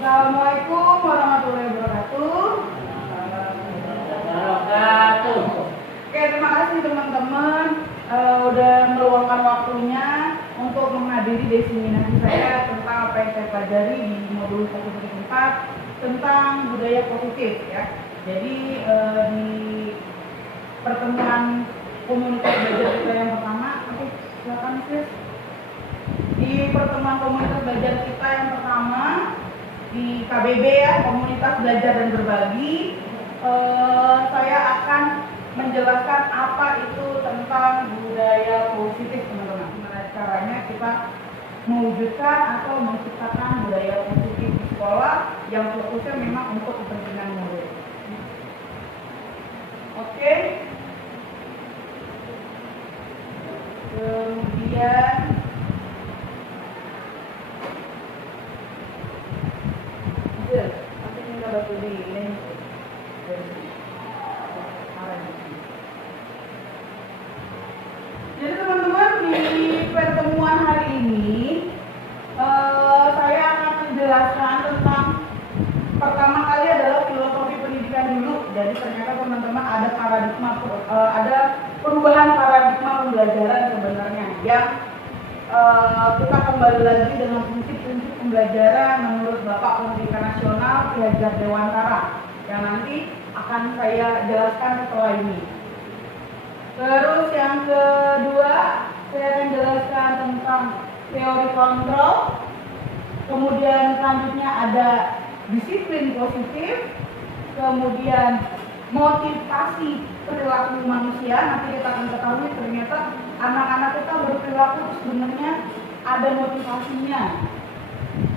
Assalamualaikum warahmatullahi wabarakatuh. Oke, terima kasih teman-teman udah meluangkan waktunya untuk menghadiri diseminasi saya tentang apa yang saya pelajari di modul 1.4 tentang budaya positif ya. Jadi di pertemuan komunitas belajar kita yang pertama, oke, silakan sis. Di pertemuan komunitas belajar kita yang pertama di KBB ya, komunitas belajar dan berbagi, saya akan menjelaskan apa itu tentang budaya positif teman-teman. Gimana caranya kita mewujudkan atau menciptakan budaya positif di sekolah yang fokusnya memang untuk kepentingan murid. Oke. Kemudian nanti kita batu di link. Jadi teman-teman, di pertemuan hari ini saya akan menjelaskan tentang pertama kali adalah filosofi pendidikan dulu. Jadi ternyata teman-teman ada ada perubahan paradigma pembelajaran sebenarnya yang kita kembali lagi dengan prinsip-prinsip pembelajaran menurut Bapak Pendidikan Nasional Ki Hajar Dewantara yang nanti akan saya jelaskan setelah ini. Terus yang kedua, saya akan jelaskan tentang teori kontrol. Kemudian selanjutnya ada disiplin positif. Kemudian motivasi perilaku manusia. Nanti kita akan ketahui ternyata anak-anak kita berperilaku sebenarnya ada motivasinya.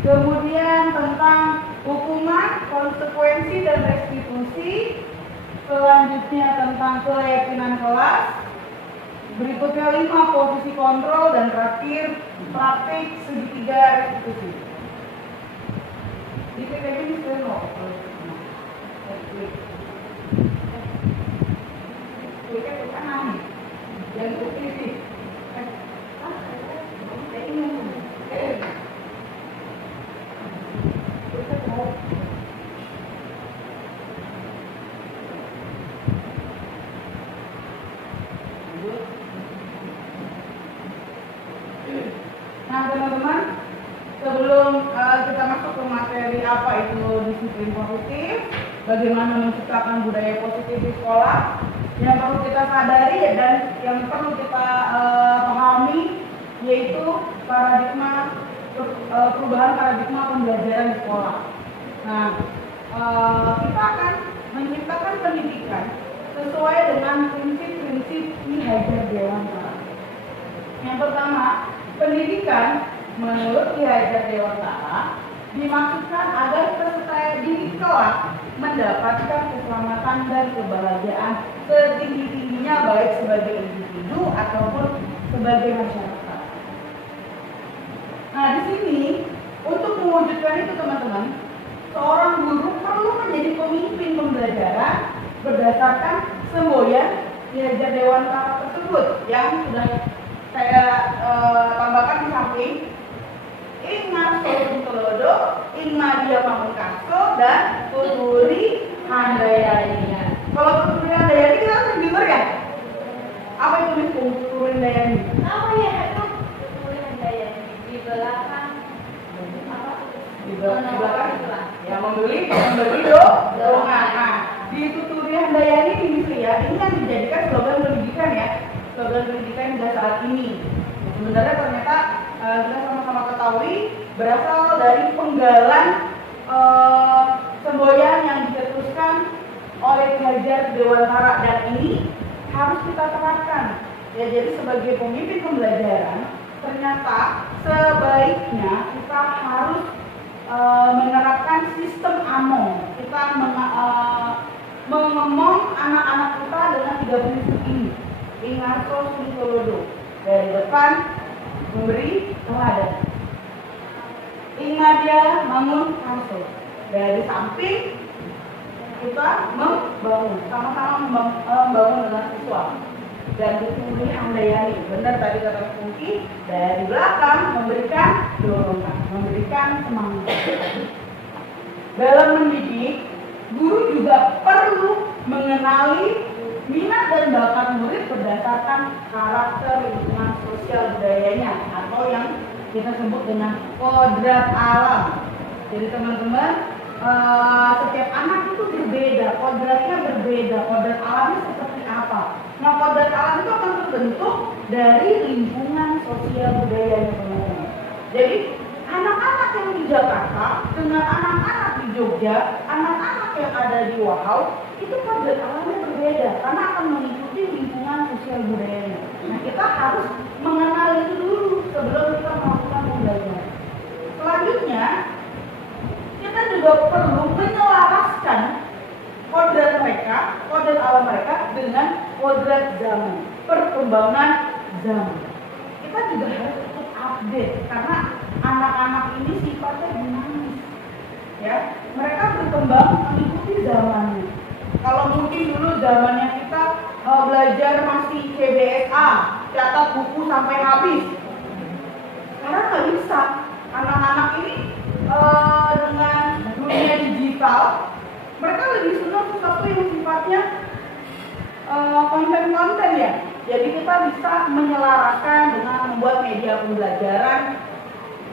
Kemudian tentang hukuman, konsekuensi dan restitusi. Selanjutnya tentang keyakinan kelas. Berikutnya 5 posisi kontrol dan terakhir praktik segitiga restitusi. Di PPB ini sudah kliknya ke kanan dan ke kiri. Nah teman-teman, sebelum kita masuk ke materi apa itu disiplin positif, bagaimana menciptakan budaya positif di sekolah, yang perlu kita sadari dan yang perlu kita pahami yaitu perubahan paradigma pembelajaran di sekolah. Nah, kita akan menciptakan pendidikan sesuai dengan prinsip-prinsip Ki Hajar Dewantara. Yang pertama, pendidikan menurut Ki Hajar Dewantara dimaksudkan agar peserta didik kelak mendapatkan keselamatan dan kebahagiaan setinggi-tingginya baik sebagai individu ataupun sebagai masyarakat. Nah, di sini untuk mewujudkan itu teman-teman, seorang guru perlu menjadi pemimpin pembelajaran berdasarkan semboyan Ki Hajar Dewantara tersebut yang sudah saya tambahkan di samping. Ingat Solun Telodo, Inma Dia Pamungkaso, dan Tuturi Handayani. Kalau Tuturi Handayani kita sering dengar ya? Apa itu Miss Tuturi Handayani? Apa ya itu Tuturi Handayani? Di belakang apa? Di belakang yang memberi dorongan. Nah, di Tuturi Handayani ini ya, ini yang dijadikan slogan pendidikan ya, slogan pendidikan hingga saat ini. Sebenarnya ternyata kita sama-sama ketahui berasal dari penggalan semboyan yang dicetuskan oleh Ki Hajar Dewantara dan ini harus kita terapkan. Ya, jadi sebagai pemimpin pembelajaran ternyata sebaiknya kita harus menerapkan sistem AMO. Kita mengemong anak-anak kita dengan 3 prinsip ini. Ingarto Sungkolodo, dari depan memberi teladan. Ingadia bangun karso, dari samping kita membangun, sama-sama membangun dengan siswa. Dan Tuturi Handayani, benar tadi kata Pungki, dari belakang memberikan dorongan, memberikan semangat. dalam mendidik, guru juga perlu mengenali minat dan bakat murid berdasarkan karakter lingkungan sosial budayanya atau yang kita sebut dengan kodrat alam. Jadi teman-teman, setiap anak itu berbeda, kodratnya berbeda, kodrat alamnya seperti apa. Nah, kodrat alam itu akan terbentuk dari lingkungan sosial budayanya teman-teman. Jadi anak-anak yang di Jakarta dengan anak-anak di Jogja, anak-anak yang ada di Wahau, itu kodrat alamnya berbeda karena akan mengikuti lingkungan sosial budayanya. Nah, kita harus mengenal itu dulu sebelum kita melakukan pembelajaran. Selanjutnya, kita juga perlu menyelaraskan kodrat mereka, kodrat alam mereka dengan kodrat zaman, perkembangan zaman. Kita juga harus ikut update karena anak-anak ini sifatnya dinamis, ya. Mereka berkembang mengikuti zamannya. Kalau mungkin dulu zamannya kita belajar masih CBSA, catat buku sampai habis. Sekarang nggak bisa. Anak-anak ini dengan dunia digital, mereka lebih senang sesuatu yang sifatnya konten-konten ya. Jadi kita bisa menyelaraskan dengan membuat media pembelajaran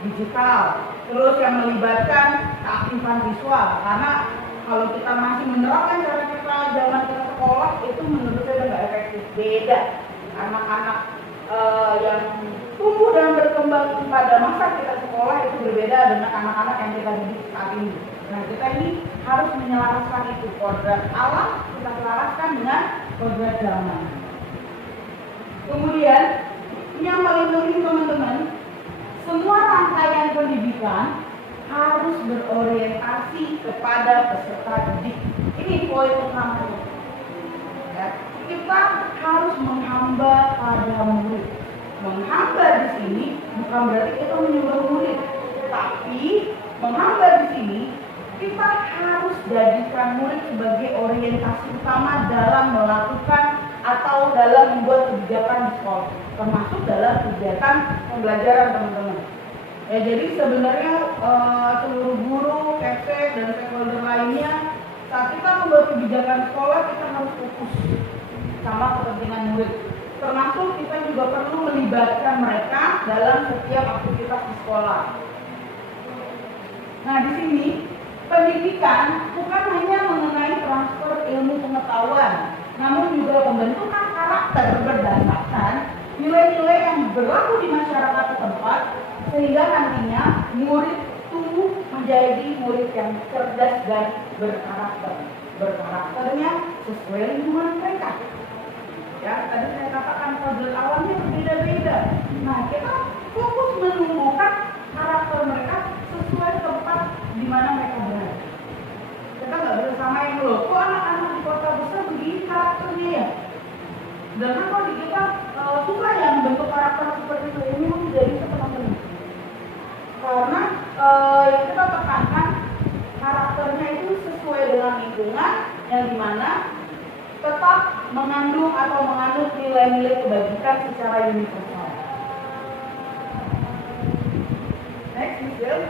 digital, terus yang melibatkan keaktifan visual. Karena kalau kita masih menerapkan cara kita zaman kita sekolah, itu menurut saya nggak efektif. Beda anak-anak yang tumbuh dan berkembang pada masa kita sekolah itu berbeda dengan anak-anak yang kita didik saat ini. Nah, kita ini harus menyelaraskan itu, kodrat alam kita selaraskan dengan kodrat zaman. Kemudian yang paling penting teman-teman, semua rangkaian pendidikan harus berorientasi kepada peserta didik. Ini poin utama. Ya, kita harus menghamba pada murid. Menghamba di sini bukan berarti kita menyembah murid, tapi menghamba di sini kita harus jadikan murid sebagai orientasi utama dalam melakukan atau dalam membuat kebijakan di sekolah, termasuk dalam kegiatan pembelajaran teman-teman. Ya, jadi sebenarnya seluruh guru, FC dan stakeholder lainnya, saat kita membuat kebijakan sekolah kita harus fokus sama kepentingan murid. Termasuk kita juga perlu melibatkan mereka dalam setiap aktivitas di sekolah. Nah, di sini pendidikan bukan hanya mengenai transfer ilmu pengetahuan, namun juga pembentukan karakter berdasarkan nilai-nilai yang berlaku di masyarakat setempat, sehingga nantinya murid tumbuh menjadi murid yang cerdas dan berkarakter. Berkarakternya sesuai lingkungan mereka. Ya, tadi saya katakan kodrat alamnya berbeda-beda. Nah, kita fokus menumbuhkan karakter mereka sesuai tempat di mana mereka berada. Kita nggak bisa samain loh, kok anak-anak di kota besar begini karakternya ya? Dan kalau di kita suka yang bentuk karakter seperti itu, ini mau jadi teman-teman. Karena yang kita tekankan karakternya itu sesuai dengan lingkungan yang dimana tetap mengandung nilai-nilai kebajikan secara universal. Next, Michelle.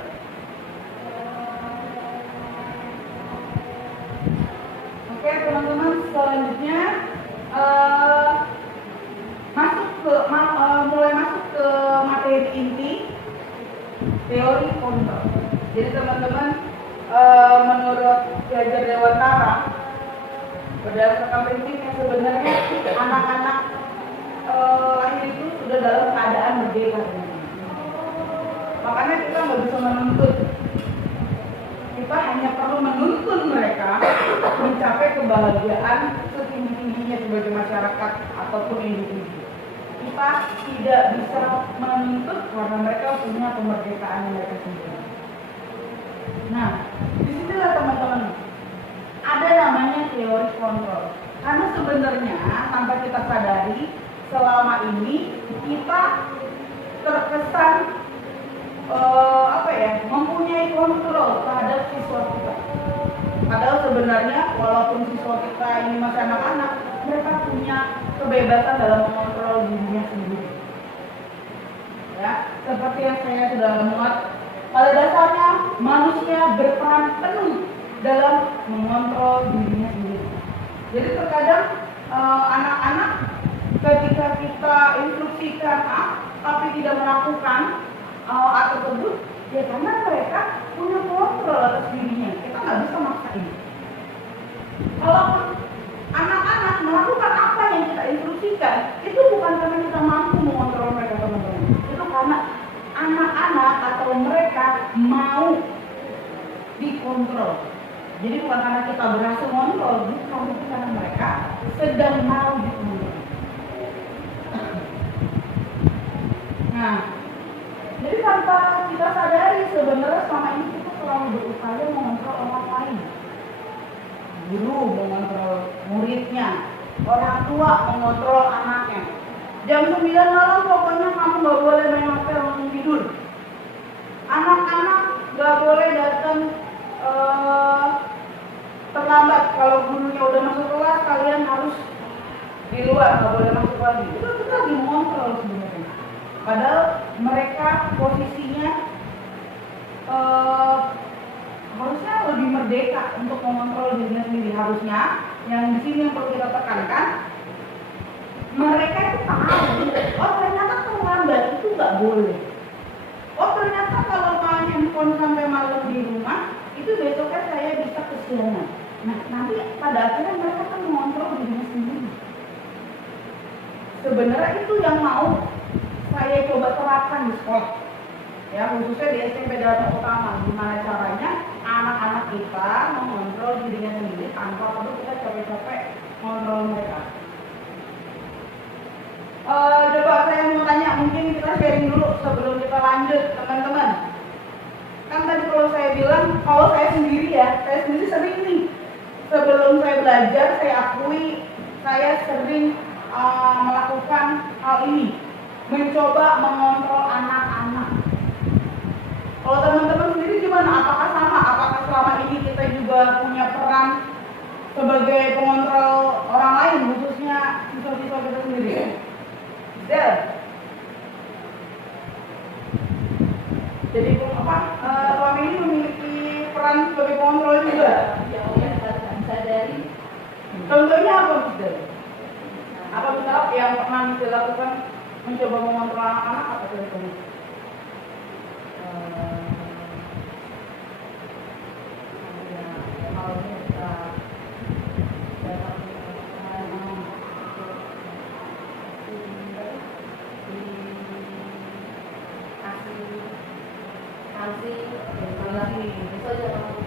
Oke, teman-teman, selanjutnya mulai masuk ke materi inti teori kontrol. Jadi teman-teman, menurut Ki Hajar Dewantara, berdasarkan prinsipnya sebenarnya anak-anak lahir itu sudah dalam keadaan merdeka. Makanya kita nggak bisa menuntut. Kita hanya perlu menuntun mereka mencapai kebahagiaan setinggi-tingginya sebagai masyarakat ataupun individu. Kita tidak bisa menuntut karena mereka punya kemerdekaan mereka sendiri. Nah, disinilah teman-teman ada namanya teori kontrol. Karena sebenarnya tanpa kita sadari selama ini kita terkesan mempunyai kontrol terhadap siswa kita. Padahal sebenarnya walaupun siswa kita ini masih anak-anak, mereka punya kebebasan dalam mengontrol dirinya sendiri. Ya, seperti yang saya sudah muat, pada dasarnya manusia berperan penuh dalam mengontrol dirinya sendiri. Jadi terkadang anak-anak ketika kita instruksikan A tapi tidak melakukan A tersebut, ya karena mereka punya kontrol atas dirinya. Kita nggak bisa maksain. Kalaupun anak-anak melakukan apa yang kita instruksikan, itu bukan karena kita mampu mengontrol mereka, teman-teman. Itu karena anak-anak atau mereka mau dikontrol. Jadi bukan karena kita berhasil mengontrol, bukan, itu karena mereka sedang mau dikontrol. Nah, jadi tanpa kita sadari sebenarnya selama ini kita selalu berupaya mengontrol orang lain. Guru mengontrol muridnya, orang tua mengontrol anaknya. Jam 9 malam pokoknya kamu gak boleh main HP langsung tidur. Anak-anak gak boleh datang terlambat. Kalau gurunya udah masuk kelas, kalian harus di luar, gak boleh masuk lagi. Itu kita lagi mengontrol sebenarnya. Padahal mereka posisinya harusnya lebih merdeka untuk mengontrol dirinya sendiri. Harusnya yang di sini yang perlu kita tekankan, mereka itu tahu, oh ternyata terlambat itu nggak boleh. Oh ternyata kalau main handphone sampai malam di rumah, itu besoknya saya bisa kesiangan. Nah nanti pada akhirnya mereka kan mengontrol dirinya sendiri. Sebenarnya itu yang mau saya coba terapkan di sekolah. Ya, khususnya di SMP Dharma Utama, gimana caranya anak-anak kita mengontrol dirinya sendiri tanpa perlu kita capek-capek mengontrol mereka. Coba saya mau tanya, mungkin kita sharing dulu sebelum kita lanjut, teman-teman. Kan tadi kalau saya bilang, kalau saya sendiri ya, saya sendiri sering nih. Sebelum saya belajar, saya akui saya sering melakukan hal ini, mencoba mengontrol anak-anak. Kalau teman-teman sendiri gimana? Apakah sama? Apakah selama ini kita juga punya peran sebagai pengontrol orang lain, khususnya siswa-siswa kita sendiri? Del. Jadi selama ini memiliki peran sebagai pengontrol juga? Ya, harus sadari. Contohnya apa, Del? Apa misalnya yang pernah dilakukan mencoba mengontrol anak-anak apa contohnya?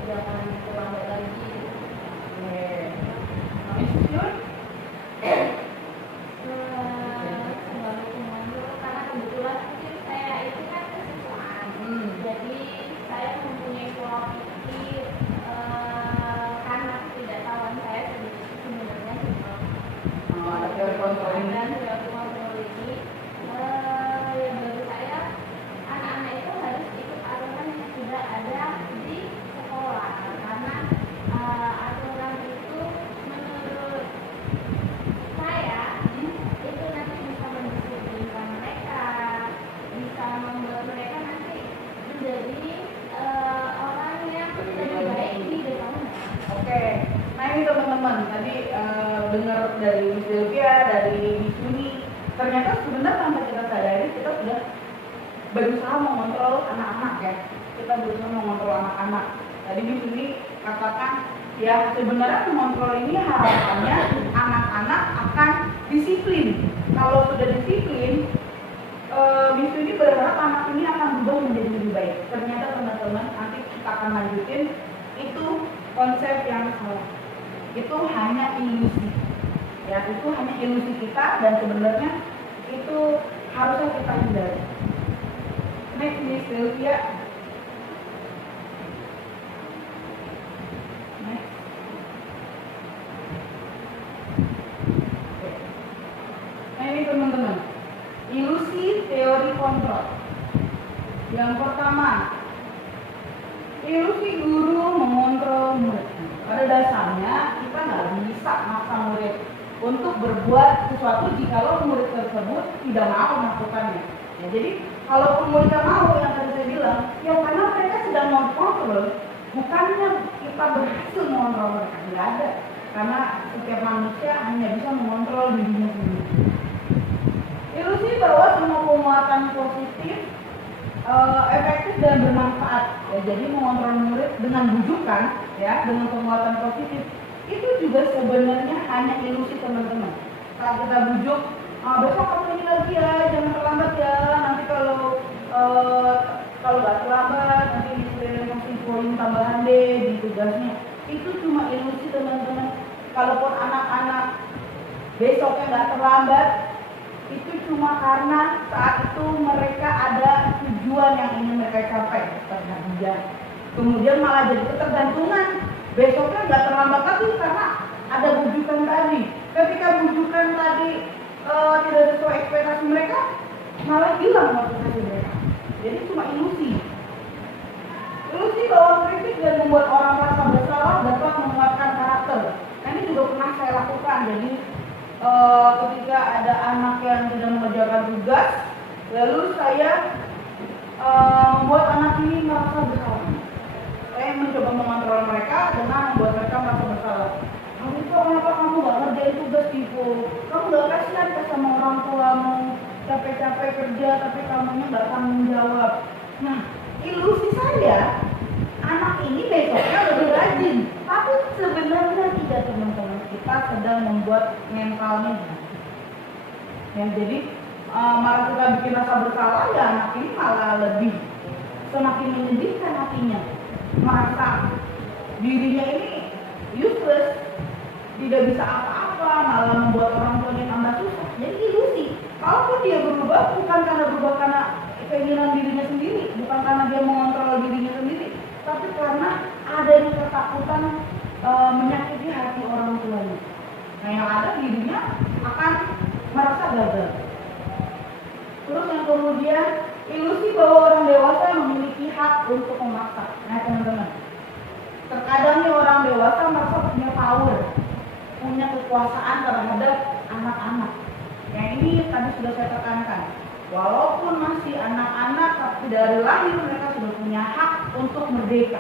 Jangan terlambat lagi. Karena kebetulan mungkin saya itu kan kesiswaan, jadi saya mempunyai pola pikir karena ketidaktahuan saya sebenarnya Ada teori kontrol ini. dan teori kontrol ini yang bagi saya anak-anak itu harus ikut aturan yang sudah ada di sekolah, karena aturan itu menurut saya itu nanti bisa mendisiplinkan mereka, bisa membuat mereka nanti menjadi orang yang lebih baik di depannya. Oke, nah ini teman-teman tadi dengar dari Miss Sylvia, dari Miss Yuni, ternyata sebenarnya tanpa kita sadari kita sudah berusaha mengontrol anak-anak ya. Kita berusaha mengontrol anak-anak. Tadi Miss Yuni katakan ya sebenarnya mengontrol ini harapannya anak-anak akan disiplin. Kalau sudah disiplin, Miss Yuni berharap anak ini akan berubah menjadi lebih baik. Ternyata teman-teman nanti kita akan lanjutin itu konsep yang salah. Itu hanya ilusi. Ya, itu hanya ilusi kita dan sebenarnya itu harusnya kita hindari. Next, Miss Sylvia. Next. Oke. Nah ini teman-teman, ilusi teori kontrol. Yang pertama, ilusi guru mengontrol murid. Pada dasarnya kita nggak bisa maksa murid untuk berbuat sesuatu jikalau murid tersebut tidak mau melakukannya. Ya, jadi kalau muridnya mau, yang tadi saya bilang, ya karena mereka sedang mau kontrol, bukannya kita berhasil mengontrol mereka, tidak ada. Karena setiap manusia hanya bisa mengontrol dirinya sendiri. Ilusi bahwa semua penguatan positif efektif dan bermanfaat. Ya, jadi mengontrol murid dengan bujukan, ya, dengan penguatan positif itu juga sebenarnya hanya ilusi teman-teman. Saat kita bujuk, besok kamu ini lagi ya, jangan terlambat ya. Nanti kalau nggak terlambat, nanti disuruh kasih poin tambahan deh di tugasnya. Itu cuma ilusi teman-teman. Kalaupun anak-anak besoknya nggak terlambat, itu cuma karena saat itu mereka ada tujuan yang ingin mereka capai terhadap. Kemudian malah jadi ketergantungan. Besoknya nggak terlambat lagi karena ada bujukan tadi. Ketika bujukan tadi tidak sesuai ekspektasi mereka, malah hilang motivasi mereka. Jadi cuma ilusi. Ilusi bahwa kritik dan membuat orang merasa bersalah dapat menguatkan karakter. Nah, ini juga pernah saya lakukan. Jadi ketika ada anak yang tidak mengerjakan tugas, lalu saya membuat anak ini merasa bersalah. Saya mencoba mengontrol mereka dengan membuat mereka merasa bersalah. Kamu itu kenapa kamu gak ngerjain tugas Ibu? Kamu gak kasihan sama orang tuamu, capek-capek kerja tapi kamunya gak tanggung jawab. Nah, ilusi saya, anak ini besoknya lebih rajin. Tapi sebenarnya tidak, teman-teman. Kita sedang membuat mentalnya. Ya, jadi malah kita bikin rasa bersalah, ya anak ini malah lebih semakin menyedihkan hatinya. Merasa dirinya ini useless, tidak bisa apa-apa, malah membuat orang tuanya tambah susah. Jadi ilusi. Kalaupun dia berubah, bukan karena berubah karena keinginan dirinya sendiri, bukan karena dia mengontrol dirinya sendiri, tapi karena adanya ketakutan menyakiti hati orang tuanya. Nah, yang ada dirinya akan merasa gagal. Terus yang kemudian, ilusi bahwa orang dewasa memiliki hak untuk memaksa. Nah, teman-teman, terkadang nih orang dewasa merasa punya power, punya kekuasaan terhadap anak-anak. Yang ini tadi sudah saya tekankan. Walaupun masih anak-anak, tapi dari lahir mereka sudah punya hak untuk merdeka,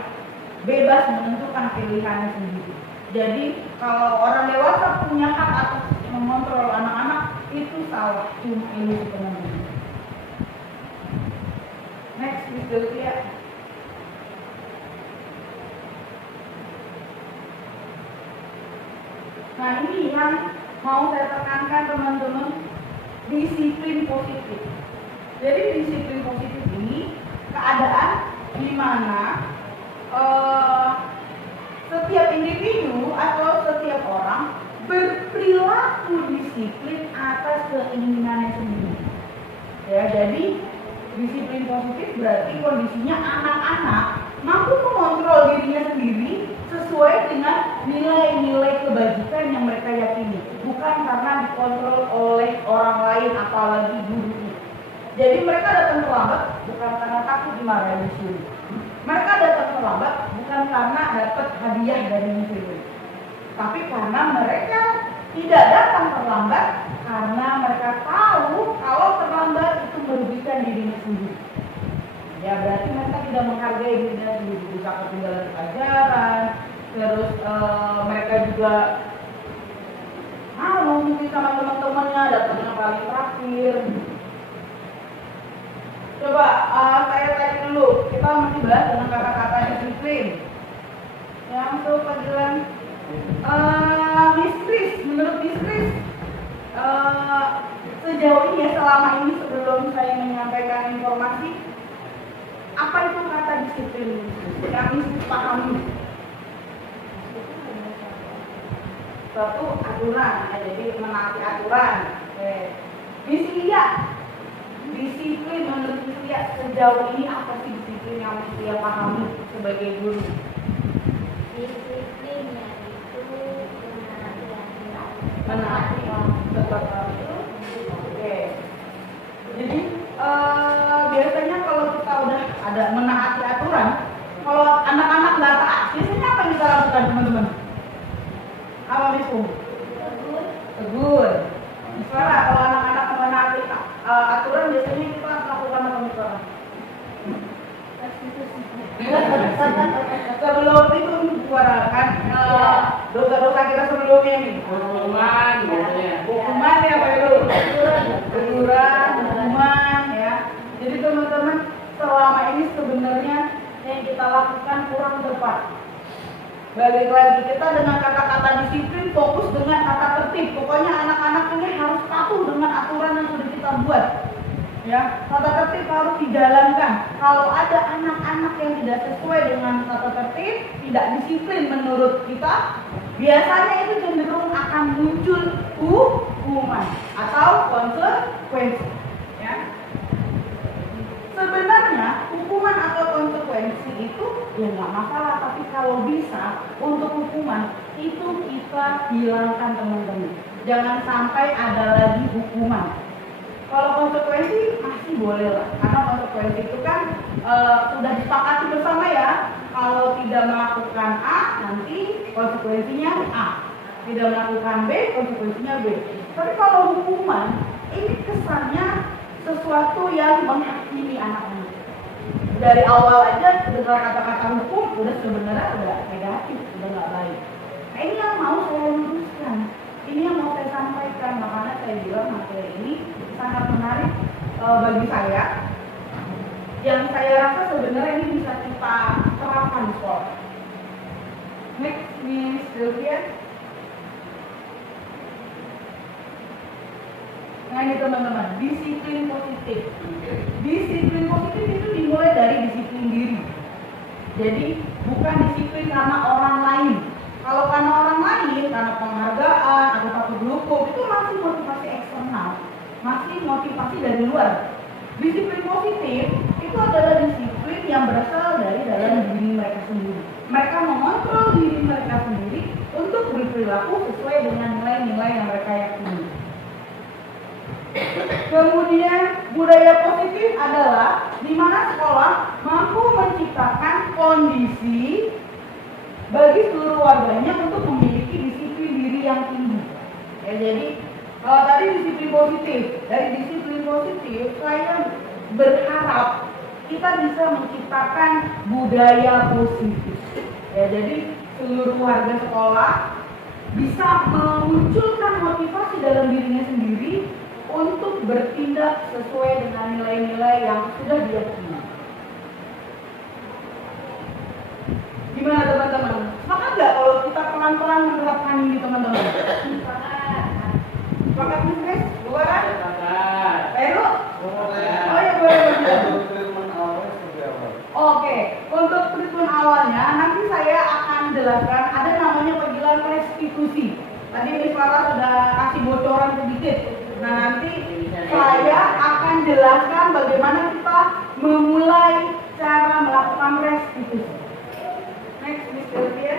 bebas menentukan pilihannya sendiri. Jadi kalau orang dewasa punya hak atas mengontrol anak-anak, itu salah, cuma ilusi, teman-teman. Next, Miss Delvia. Nah, ini yang mau saya tekankan, teman-teman, disiplin positif. Jadi disiplin positif ini keadaan di mana setiap individu atau setiap orang berperilaku disiplin atas keinginannya sendiri. Ya, jadi disiplin positif berarti kondisinya anak-anak mampu mengontrol dirinya sendiri sesuai dengan nilai-nilai kebajikan yang mereka yakini, bukan karena dikontrol oleh orang lain, apalagi gurunya. Jadi mereka datang terlambat bukan karena takut dimarahin guru. Mereka datang terlambat bukan karena dapat hadiah dari guru, tapi karena mereka tidak datang terlambat karena mereka tahu kalau terlambat itu merugikan dirinya sendiri. Ya, berarti mereka tidak menghargai dirinya sendiri, bisa ketinggalan pelajaran, terus mereka juga mungkin sama teman-temannya datangnya paling terakhir. Coba saya tanya dulu, kita masih bahas dengan kata-kata disiplin. Yang untuk panggilan Miss Kris, menurut Miss Kris, sejauh ini ya, selama ini sebelum saya menyampaikan informasi, apa itu kata disiplin yang Miss Kris pahami? Suatu aturan, ya, jadi menaati aturan. Miss Lia, disiplin menurut Miss Lia sejauh ini apa sih disiplin yang Miss Lia pahami sebagai guru? Disiplin yaitu Menaati aturan itu. Oke. Jadi biasanya kalau kita udah ada menaati aturan, kalau anak-anak nggak taat, biasanya apa yang kita lakukan, teman-teman? Apa Miss Tegur. Misalnya kalau anak-anak menaati aturan, biasanya kita lakukan apa, Miss? Sebelum itu disuarakan dosa-dosa kita sebelumnya nih. Hukuman biasanya. Hukuman ya Pak Heru. Teguran, hukuman ya. Jadi teman-teman, selama ini sebenarnya yang kita lakukan kurang tepat. Balik lagi, kita dengan kata-kata disiplin fokus dengan kata tertib. Pokoknya anak-anak ini harus patuh dengan aturan yang sudah kita buat. Ya, tata tertib harus dijalankan. Kalau ada anak-anak yang tidak sesuai dengan tata tertib, tidak disiplin menurut kita, biasanya itu cenderung akan muncul hukuman atau konsekuensi. Ya. Sebenarnya hukuman atau konsekuensi itu ya nggak masalah, tapi kalau bisa untuk hukuman itu kita hilangkan teman-teman. Jangan sampai ada lagi hukuman. Kalau konsekuensi masih boleh lah, karena konsekuensi itu kan sudah disepakati bersama ya. Kalau tidak melakukan A, nanti konsekuensinya A. Tidak melakukan B, konsekuensinya B. Tapi kalau hukuman, ini kesannya sesuatu yang menghakimi anak-anak. Dari awal aja dengar kata-kata hukum, udah sebenarnya udah negatif, udah nggak baik. Nah ini yang mau saya luruskan. Ini yang mau saya sampaikan, makanya saya bilang materi ini sangat menarik bagi saya. Yang saya rasa sebenarnya ini bisa kita terapkan di sekolah. Next, Miss Sylvia. Nah ini teman-teman, disiplin positif. Disiplin positif itu dimulai dari disiplin diri. Jadi bukan disiplin karena orang lain. Kalau karena orang lain, karena penghargaan atau takut dihukum, itu masih motivasi eksternal, masih motivasi dari luar. Disiplin positif itu adalah disiplin yang berasal dari dalam diri mereka sendiri. Mereka mengontrol diri mereka sendiri untuk berperilaku sesuai dengan nilai-nilai yang mereka yakini. Kemudian budaya positif adalah di mana sekolah mampu menciptakan kondisi bagi seluruh warganya untuk memiliki disiplin diri yang tinggi. Ya, jadi kalau tadi disiplin positif, dari disiplin positif saya berharap kita bisa menciptakan budaya positif. Ya, jadi seluruh warga sekolah bisa memunculkan motivasi dalam dirinya sendiri untuk bertindak sesuai dengan nilai-nilai yang sudah diyakini. Gimana teman-teman? Sepakat nggak kalau kita pelan-pelan menerapkan ini teman-teman? Sepakat nih guys? Bukan? Pero? Oh ya boleh. Oke, untuk treatment awalnya nanti saya akan jelaskan ada namanya panggilan restitusi. Tadi Miss Farah sudah kasih bocoran sedikit. Nah nanti saya akan jelaskan bagaimana kita memulai cara melakukan restitusi. Next, Miss Sylvia.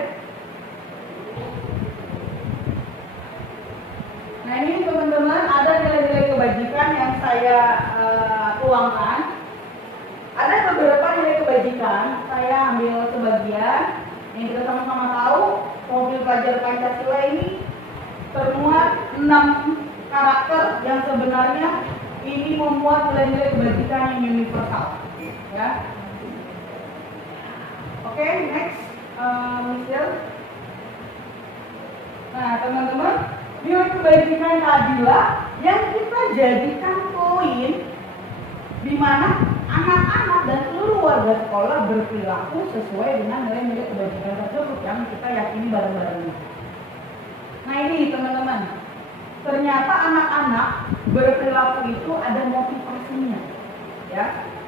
Nah ini teman-teman ada nilai-nilai kebajikan yang saya tuangkan. Ada beberapa nilai kebajikan, saya ambil sebagian yang kita sama-sama tahu. Profil pelajar Pancasila ini termuat 6 karakter yang sebenarnya ini memuat nilai-nilai kebajikan yang universal. Ya. Oke, next. Michelle. Nah teman-teman, nilai kebajikan keadilan yang kita jadikan poin di mana anak-anak dan seluruh warga sekolah berperilaku sesuai dengan nilai-nilai kebajikan tersebut yang kita yakini bareng-bareng. Nah ini teman-teman, ternyata anak-anak berperilaku itu ada motivasinya, ya.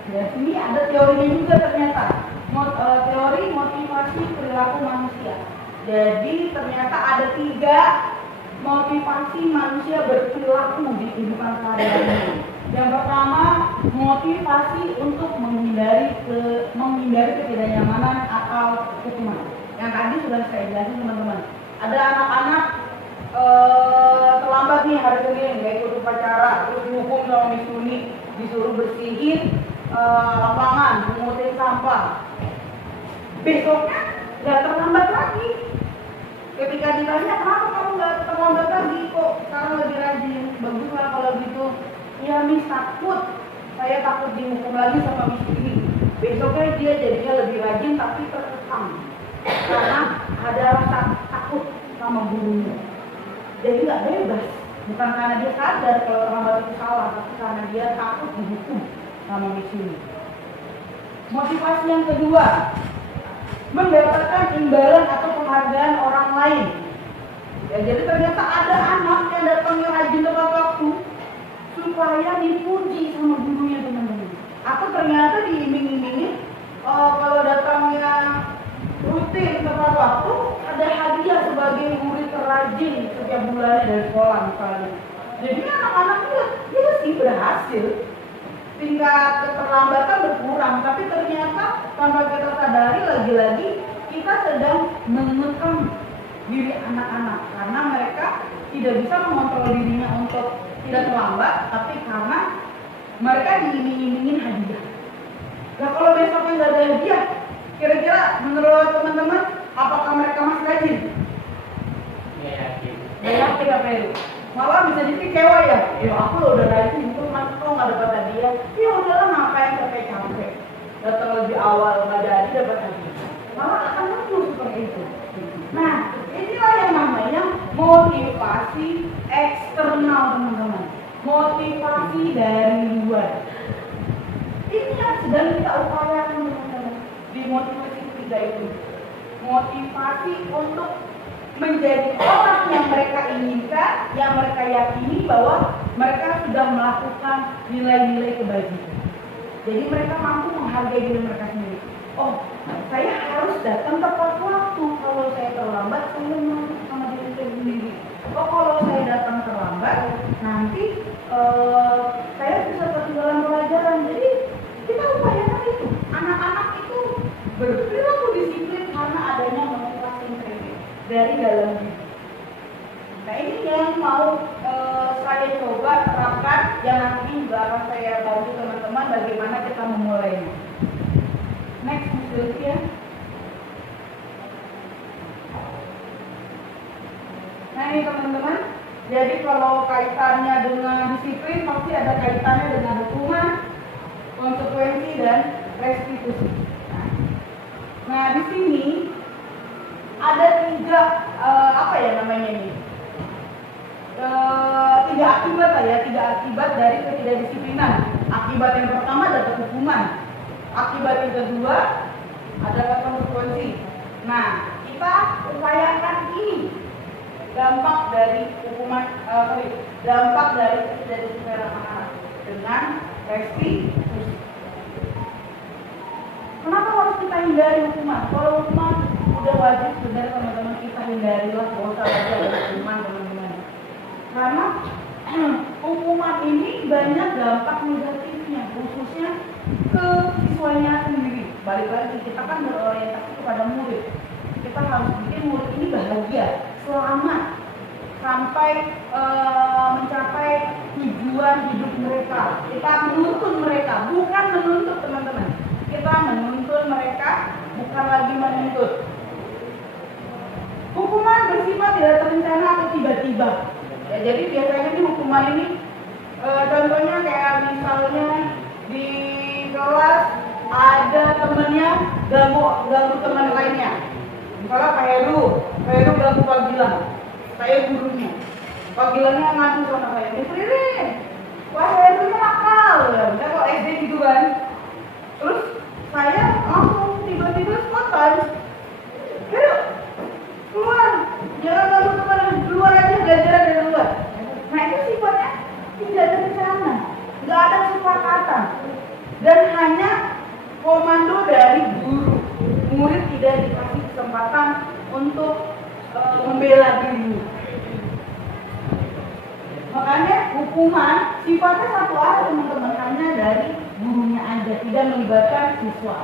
Dan sini ada teorinya juga ternyata. Teori motivasi perilaku manusia. Jadi ternyata ada 3 motivasi manusia berperilaku di kehidupan sehari-hari. Yang pertama, motivasi untuk menghindari ketidaknyamanan atau kecemasan. Yang tadi sudah saya jelasin teman-teman. Ada anak-anak terlambat nih hari Senin, nggak ikut upacara, terus dihukum sama Miss Uni, disuruh bersihin lapangan, mengutin sampah. Besoknya nggak terlambat lagi. Ketika ditanya kenapa kamu nggak terlambat lagi, kok sekarang lebih rajin? Baguslah kalau gitu. Ya Miss, takut. Saya takut dihukum lagi sama Miss ini. besoknya dia jadinya lebih rajin tapi terkekang karena ada rasa takut sama gurunya. Jadi nggak bebas, bukan karena dia sadar kalau terlambat itu salah, tapi karena dia takut dihukum sama Mitsumi. Motivasi yang kedua, mendapatkan imbalan atau penghargaan orang lain. Ya, jadi ternyata ada anak yang datangnya rajin tepat waktu supaya dipuji sama gurunya, teman-teman. Atau ternyata diiming-imingi kalau datangnya rutin tepat waktu ada hadiah sebagai murid terrajin setiap bulannya dari sekolah misalnya. Jadi anak-anak dia sih berhasil, tingkat keterlambatan berkurang, tapi ternyata tanpa kita sadari lagi-lagi kita sedang mengekang diri anak-anak karena mereka tidak bisa mengontrol dirinya untuk tidak terlambat, tapi karena mereka diiming-imingin hadiah. Nah kalau besoknya nggak ada hadiah, kira-kira menurut teman-teman apakah mereka masih rajin? Nggak yakin. Nggak yakin apa itu? Malah bisa dikecewa ya. Ya aku udah rajin itu mas kok nggak dapat hadiah? Ya udahlah ngapain capek-capek. Datang lebih awal nggak jadi dapat hadiah. Malah akan muncul seperti itu. Nah inilah yang namanya motivasi eksternal, teman-teman. Motivasi dari luar. Ini yang sedang kita upayakan, teman-teman. Di motivasi ketiga itu, motivasi untuk menjadi orang yang mereka inginkan, yang mereka yakini bahwa mereka sudah melakukan nilai-nilai kebajikan. Jadi mereka mampu menghargai diri mereka sendiri. Oh, saya harus datang tepat waktu. Kalau saya terlambat, saya malu sama diri saya sendiri. Oh, kalau saya datang terlambat, nanti saya bisa ketinggalan pelajaran. Jadi kita upayakan itu. Anak-anak itu berperilaku disiplin karena adanya motivasi intrinsik dari dalam diri. Nah ini yang mau saya coba terapkan, yang nanti juga akan saya bantu teman-teman bagaimana kita memulainya. Next, Miss Lucia. Nah ini teman-teman, jadi kalau kaitannya dengan disiplin pasti ada kaitannya dengan hukuman, konsekuensi dan restitusi. Nah di sini ada tiga tiga akibat tiga akibat dari ketidakdisiplinan. Akibat yang pertama adalah hukuman. Akibat yang kedua adalah konsekuensi. Nah kita upayakan ini dampak dari hukuman, dampak dari ketidakdisiplinan anak-anak dengan restitusi. Kenapa harus kita hindari hukuman? Kalau hukuman udah wajib sebenarnya teman-teman kita hindarilah, gak usah lagi ada hukuman teman-teman. Karena hukuman ini banyak dampak negatifnya, khususnya ke siswanya sendiri. Balik lagi kita kan berorientasi kepada murid. Kita harus bikin murid ini bahagia, selamat sampai mencapai tujuan hidup mereka. Kita menuntun mereka, bukan menuntut teman-teman. Kita menuntun mereka, bukan lagi menuntut. Hukuman bersifat tidak terencana atau tiba-tiba. Ya, jadi biasanya di hukuman ini, contohnya kayak misalnya di kelas ada temennya ganggu teman lainnya. Misalnya Pak Heru ganggu Pak Gilang, saya gurunya. Pak Gilangnya ngadu sama saya, Ririn, Pak Herunya nakal, ya kalau SD gitu kan. Terus saya langsung tiba-tiba spontan, Heru, keluar, jangan ganggu teman, keluar aja, belajar dari luar. Nah itu sifatnya tidak terencana, nggak ada kesepakatan, dan hanya komando dari guru. Murid tidak dikasih kesempatan untuk membela diri. Makanya hukuman sifatnya satu arah teman-teman, hanya dari gurunya aja, tidak melibatkan siswa.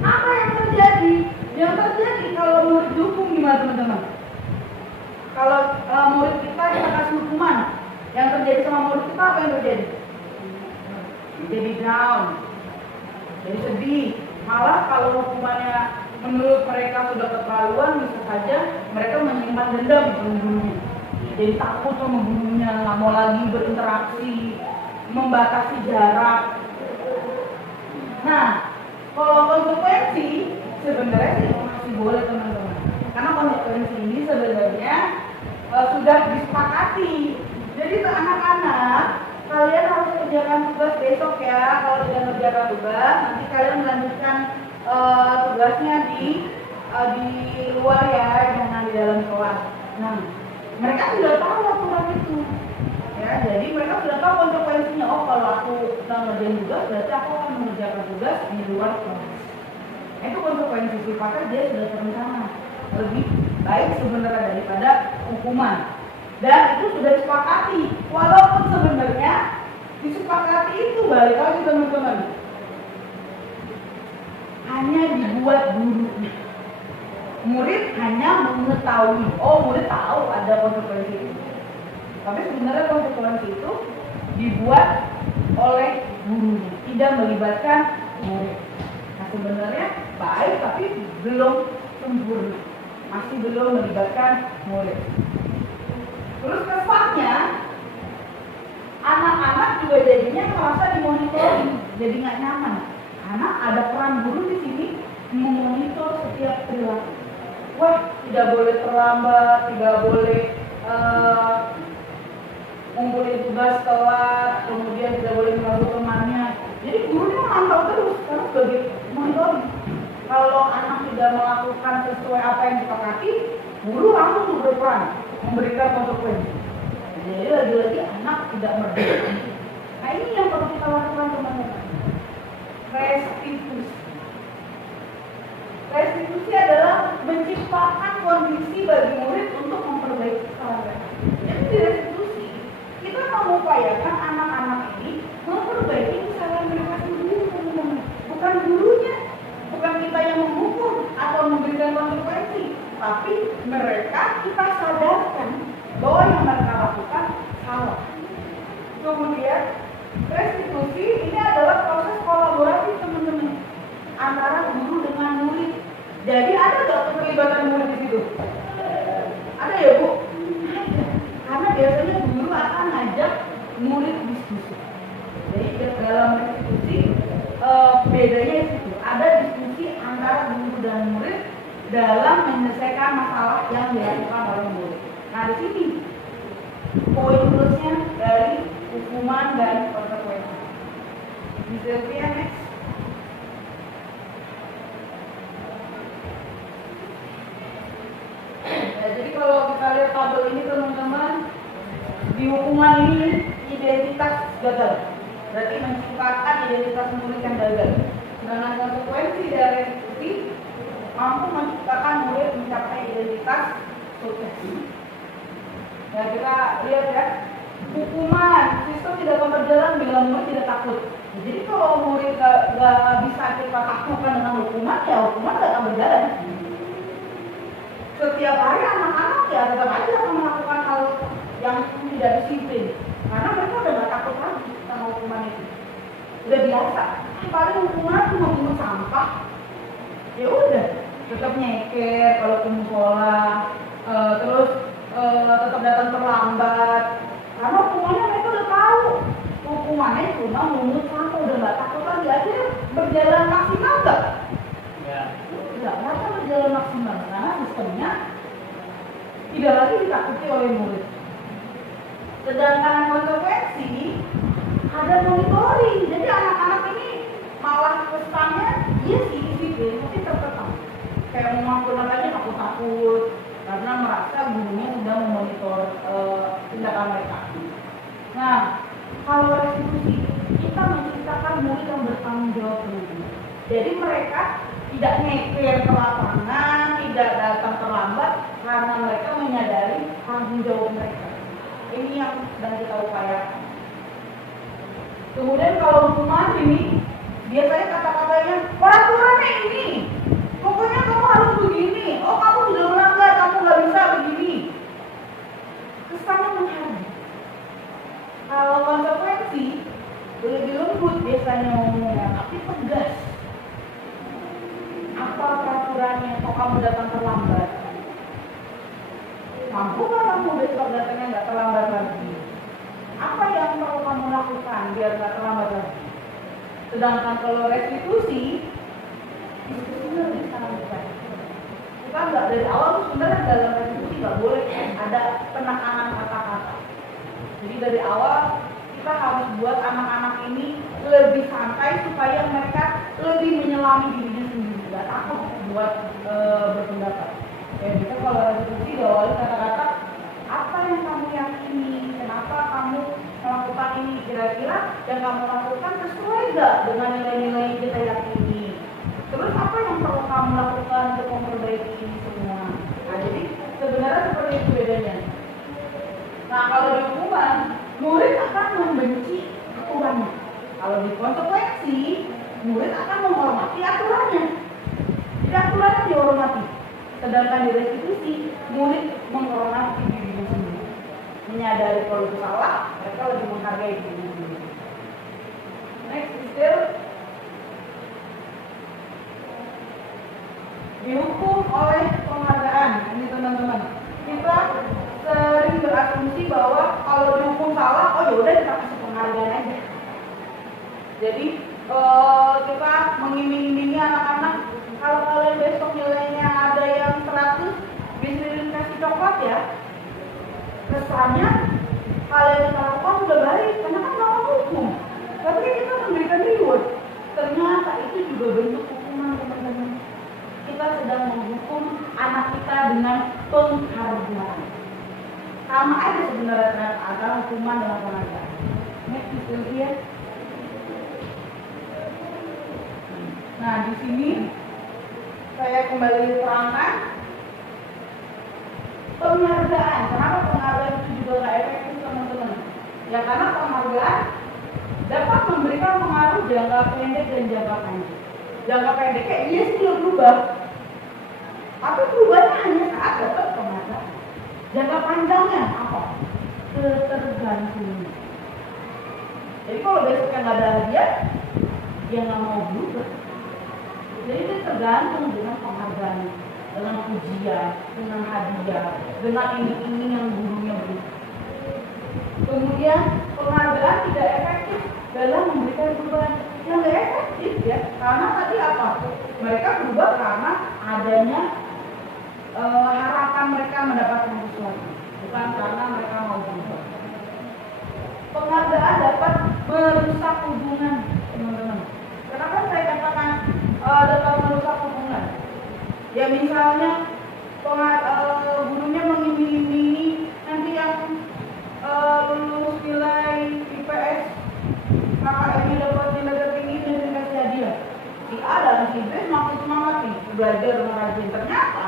Apa yang terjadi? Yang terjadi kalau murid dihukum gimana teman-teman? Kalau murid kita kasih hukuman, yang terjadi sama murid kita apa yang terjadi? Jadi down, jadi sedih. Malah kalau hukumannya menurut mereka sudah keterlaluan, bisa saja mereka menyimpan dendam sama gurunya. Jadi takut sama gurunya, nggak mau lagi berinteraksi, membatasi jarak. Nah, kalau konsekuensi sebenarnya sih masih boleh teman-teman. Karena konsekuensi ini sebenarnya sudah disepakati. Jadi untuk anak-anak, kalian harus kerjakan tugas besok ya. Kalau tidak kerjakan tugas, nanti kalian melanjutkan tugasnya di luar ya, jangan di dalam kelas. Nah, mereka sudah tahu aturan itu. Ya, jadi mereka sudah tahu konsekuensinya. Oh, kalau aku ngerjain tugas, berarti aku akan mengerjakan tugas di luar kelas. Itu konsekuensi sifatnya dia sudah terencana. Lebih baik sebenarnya daripada hukuman. Dan itu sudah disepakati. Walaupun sebenarnya disepakati itu balik lagi teman-teman. Hanya dibuat gurunya. Murid hanya mengetahui. Oh, murid tahu ada konsekuensi itu. Tapi sebenarnya konsekuensi itu dibuat oleh gurunya, tidak melibatkan murid. Nah, sebenarnya baik tapi belum sempurna, masih belum melibatkan murid. Terus kesannya anak-anak juga jadinya merasa dimonitoring, jadi nggak nyaman karena ada peran guru di sini memonitor setiap perilaku. Wah, tidak boleh terlambat, tidak boleh ngumpulin tugas telat, kemudian tidak boleh mengganggu temannya. Jadi gurunya memantau terus karena sebagai monitoring. Kalau anak tidak melakukan sesuai apa yang disepakati, guru langsung berperan memberikan konsekuensi. Jadi lagi-lagi anak tidak merdeka. Nah, ini yang perlu kita lakukan teman-teman. Restitusi. Restitusi adalah menciptakan kondisi bagi murid untuk memperbaiki kesalahan. Jadi di restitusi kita mengupayakan anak-anak ini memperbaiki kesalahan mereka sendiri, teman-teman. Bukan gurunya, bukan kita yang menghukum atau memberikan konsekuensi, tapi mereka kita sadarkan bahwa yang mereka lakukan salah. Kemudian restitusi ini adalah proses kolaborasi teman-teman antara guru dengan murid. Jadi ada nggak keterlibatan murid di situ? Ada ya Bu? Ada. Karena biasanya guru akan ngajak murid diskusi. Jadi dalam restitusi bedanya itu ada diskusi antara guru dan murid dalam menyelesaikan masalah yang dilakukan oleh murid. Nah di sini poin plusnya dari hukuman dan konsekuensi. Bisa next. Ya, jadi kalau kita lihat tabel ini teman-teman, di hukuman ini identitas gagal. Berarti menciptakan identitas murid yang gagal. Dengan konsekuensi dari restitusi mampu menciptakan murid mencapai identitas sukses. Ya kita lihat ya, hukuman sistem tidak akan berjalan bila murid tidak takut. Jadi kalau murid gak bisa kita takutkan dengan hukuman, ya hukuman gak akan berjalan. Setiap hari anak-anak ya tetap aja akan melakukan hal yang tidak disiplin, karena mereka udah gak takut lagi sama hukuman itu. Udah biasa. Paling hukuman cuma pungut sampah. Ya udah, tetap nyeker kalau ke musola, terus tetap datang terlambat. Karena hukumannya mereka udah tahu. Hukumannya cuma pungut sampah, udah gak takut lagi. Akhirnya berjalan maksimal gak? Ya. Tidak merasa berjalan maksimal karena sistemnya tidak lagi ditakuti oleh murid. Sedangkan konsekuensi ada monitoring, jadi anak-anak ini malah kesannya iya sih disiplin, tapi tertekan. Kayak mau ngaku namanya takut-takut karena merasa gurunya sudah memonitor tindakan mereka. Nah, kalau restitusi kita menciptakan murid yang bertanggung jawab dulu. Jadi mereka tidak nyeker ke lapangan, tidak datang terlambat karena mereka menyadari tanggung jawab mereka. Ini yang sedang kita upayakan. Kemudian kalau hukuman ini, biasanya kata-katanya peraturannya ini, pokoknya kamu harus begini. Oh kamu sudah melanggar, kamu nggak bisa begini. Kesannya menghargai. Kalau konsekuensi lebih lembut biasanya ngomongnya, tapi tegas. Apa peraturannya? Kok kamu datang terlambat? Mampu kan kamu besok datangnya nggak terlambat lagi? Apa yang perlu kamu lakukan biar nggak terlambat lagi? Sedangkan kalau restitusi itu lebih sangat baik. Kita nggak dari awal tuh sebenarnya dalam restitusi nggak boleh ada penekanan kata-kata. Jadi dari awal kita harus buat anak-anak ini lebih santai supaya mereka lebih menyelami dirinya sendiri, nggak takut buat berpendapat. Kayak gitu kalau restitusi diawali kata-kata apa yang kamu yakini, kenapa kamu melakukan ini, kira-kira yang kamu lakukan sesuai nggak dengan nilai-nilai yang kita yakini. Terus apa yang perlu kamu lakukan untuk memperbaiki ini semua. Nah jadi sebenarnya seperti itu bedanya. Nah kalau di hukuman, murid akan membenci aturannya. Kalau di konsekuensi, murid akan menghormati aturannya. Jadi aturannya dihormati. Sedangkan di restitusi, murid menghormati dirinya sendiri. Menyadari kalau itu salah, mereka lebih menghargai dirinya sendiri. Next, still dihukum oleh penghargaan. Ini teman-teman, kita sering berasumsi bahwa kalau dihukum salah, oh yaudah kita kasih penghargaan aja. Jadi kita mengiming-imingi anak-anak, kalau kalian besok nilainya ada yang 100, bisa dikasih coklat ya. Kesannya kalian yang lakukan udah baik, karena kan mau hukum. Tapi kita memberikan reward. Ternyata itu juga bentuk hukuman teman-teman. Kita sedang menghukum anak kita dengan penghargaan. Sama aja sebenarnya antara hukuman dengan penghargaan. Next ya. Nah di sini saya kembali terangkan penghargaan. Kenapa penghargaan itu juga nggak efektif teman-teman? Ya karena penghargaan dapat memberikan pengaruh jangka pendek dan jangka panjang. Jangka pendeknya iya sih dia berubah, tapi perubahannya hanya saat dapat penghargaan. Jangka panjangnya apa? Ketergantungan. Jadi kalau besoknya nggak ada hadiah, dia nggak mau berubah. Jadi dia tergantung dengan penghargaan, dengan pujian, dengan hadiah, dengan ini yang gurunya beri. Kemudian penghargaan tidak efektif dalam memberikan perubahan. Yang nggak efektif ya, karena tadi apa? Mereka berubah karena adanya harapan mereka mendapatkan sesuatu, bukan karena mereka mau berubah. Penghargaan dapat merusak hubungan teman-teman. Kenapa saya katakan dapat merusak hubungan? Ya misalnya gurunya mengiming-imingi nanti yang lulus nilai IPS KKMI dapat nilai tertinggi dan dikasih hadiah. Si A dan si B makin semangat nih belajar dengan rajin. Ternyata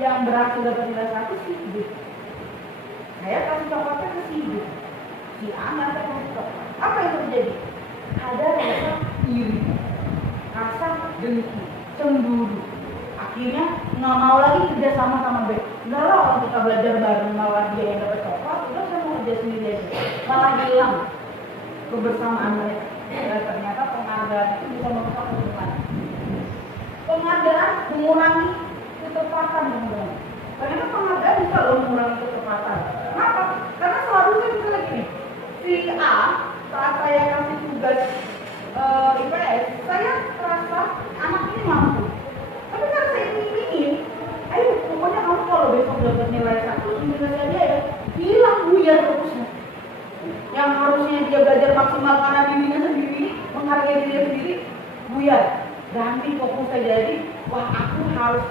yang berhasil dapat nilai 1 si B. Saya kasih coklatnya ke si B. Si A nggak kasih coklat. Apa yang terjadi? Ada rasa iri, rasa dengki, cemburu. Akhirnya nggak mau lagi kerja sama B. Nggak lah orang kita belajar bareng malah dia yang dapat coklat, udah saya mau kerja sendiri aja. Malah hilang kebersamaan mereka. Dan ternyata penghargaan itu bisa merusak hubungan. Penghargaan mengurangi ketepatan teman-teman. Ternyata penghargaan bisa loh mengurangi ketepatan. Kenapa? Karena seharusnya misalnya gini, si A saat saya kasih tugas IPS, saya terasa anak ini mampu. Tapi kan saya ingin, ayo pokoknya kamu kalau besok dapat nilai 1, nilai dia ya hilang buyar fokusnya. Yang harusnya dia belajar maksimal karena dirinya sendiri, menghargai dirinya sendiri, buyar. Ganti fokus saja, jadi wah aku harus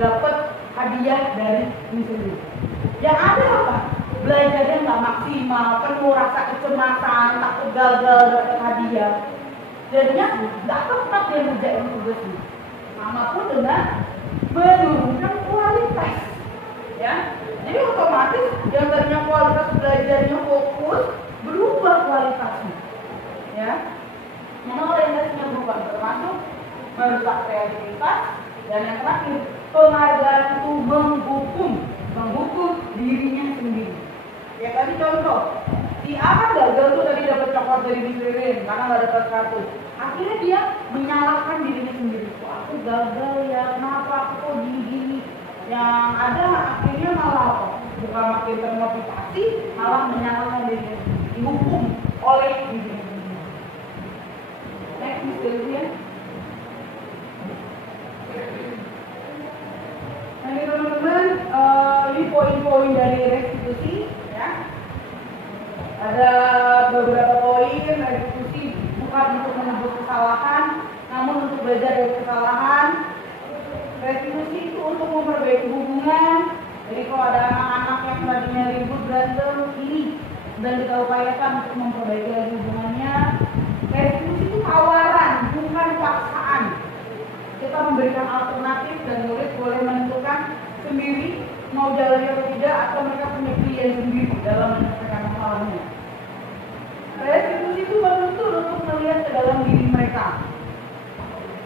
dapat hadiah dari ini sendiri. Yang ada apa? Belajarnya nggak maksimal, penuh rasa kecemasan, takut gagal dapat hadiah. Jadinya nggak tepat dia ngerjain tugasnya. Sama pun dengan menurunkan kualitas, ya. Jadi otomatis yang tadinya kualitas belajarnya fokus berubah kualitasnya, ya. Memang orientasinya berubah, termasuk merusak kreativitas dan yang terakhir penghargaan itu menghukum dirinya sendiri. Ya tadi contoh, si A kan gagal tuh tadi dapat coklat dari Miss karena nggak dapat 100. Akhirnya dia menyalahkan dirinya sendiri. Wah, aku gagal ya, kenapa aku kok gini-gini? Yang ada akhirnya malah apa? Bukan makin termotivasi, malah menyalahkan dirinya sendiri. Dihukum oleh dirinya sendiri. Next. Miss Sylvia. Nah ini teman-teman, ini poin-poin dari restitusi ya. Ada beberapa poin. Restitusi bukan untuk menebus kesalahan, namun untuk belajar dari kesalahan. Restitusi itu untuk memperbaiki hubungan. Jadi kalau ada anak-anak yang tadinya ribut berantem ini dan kita upayakan untuk memperbaiki lagi hubungannya. Restitusi itu tawaran, bukan paksaan. Kita memberikan alternatif dan murid boleh menentukan sendiri mau jalannya atau tidak, atau mereka punya pilihan sendiri dalam menyelesaikan masalahnya. Restitusi itu menuntut untuk melihat ke dalam diri mereka.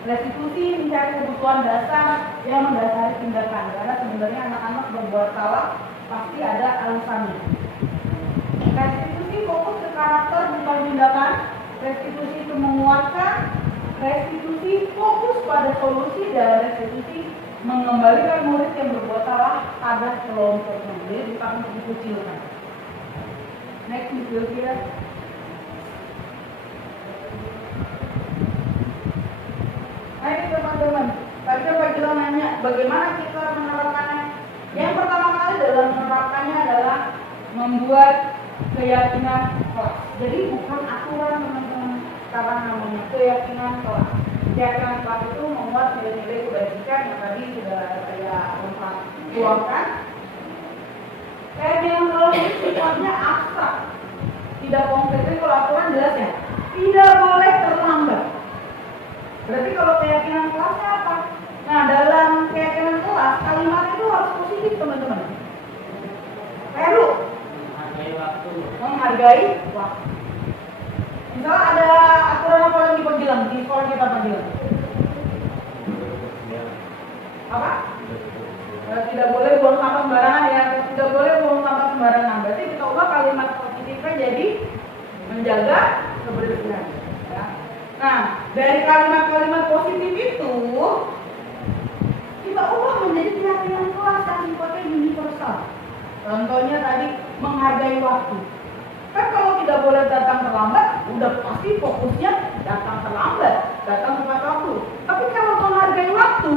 Restitusi mencari kebutuhan dasar yang mendasari tindakan, karena sebenarnya anak-anak berbuat salah pasti ada alasannya. Restitusi fokus ke karakter bukan tindakan. Restitusi itu menguatkan. Restitusi fokus pada solusi, dan restitusi mengembalikan murid yang berbuat salah pada kelompoknya, jadi bukan untuk dikucilkan. Next, Miss Sylvia. Ayo teman-teman, tadi Pak Gila nanya bagaimana kita menerapkannya. Yang pertama kali dalam menerapkannya adalah membuat keyakinan kelas. Jadi bukan aturan teman-teman, sekarang namanya keyakinan kelas. Keyakinan kelas itu membuat nilai-nilai kebajikan yang tadi sudah saya tuangkan. Keyakinan kelas itu sifatnya abstrak, tidak konkret. Jadi kalau aturan jelas ya, tidak boleh terlambat. Berarti kalau keyakinan kelasnya apa? Nah, dalam keyakinan kelas, kalimat itu harus positif teman-teman. Perlu menghargai waktu. Misalnya ada aturan apa lagi panggilan di sekolah kita panggilan? Apa? Tidak boleh buang sampah sembarangan ya. Tidak boleh buang sampah sembarangan. Berarti kita ubah kalimat positifnya jadi menjaga kebersihan. Ya. Nah, dari kalimat-kalimat positif itu kita ubah menjadi keyakinan kelas yang sifatnya universal. Contohnya tadi menghargai waktu. Kan kalau tidak boleh datang terlambat, udah pasti fokusnya datang terlambat, datang tepat waktu. Tapi kalau menghargai waktu,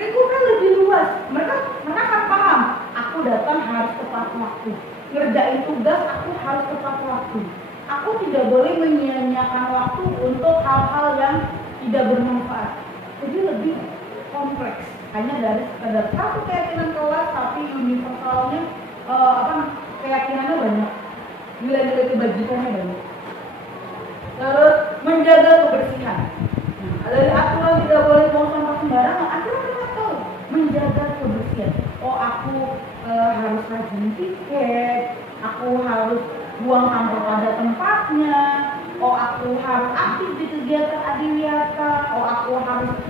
lingkungan lebih luas. Mereka akan paham, aku datang harus tepat waktu. Ngerjain tugas aku harus tepat waktu. Aku tidak boleh menyia-nyiakan waktu untuk hal-hal yang tidak bermanfaat. Jadi lebih kompleks. Hanya dari sekedar satu keyakinan kelas, tapi universalnya keyakinannya banyak. Nilai-nilai kebajikannya banyak. Terus menjaga kebersihan. Nah, dari aturan tidak boleh buang sampah sembarangan, aturan kita tahu menjaga kebersihan. Oh, aku harus rajin tiket, aku harus buang sampah pada tempatnya, oh aku harus aktif di kegiatan adiwiyata, oh aku harus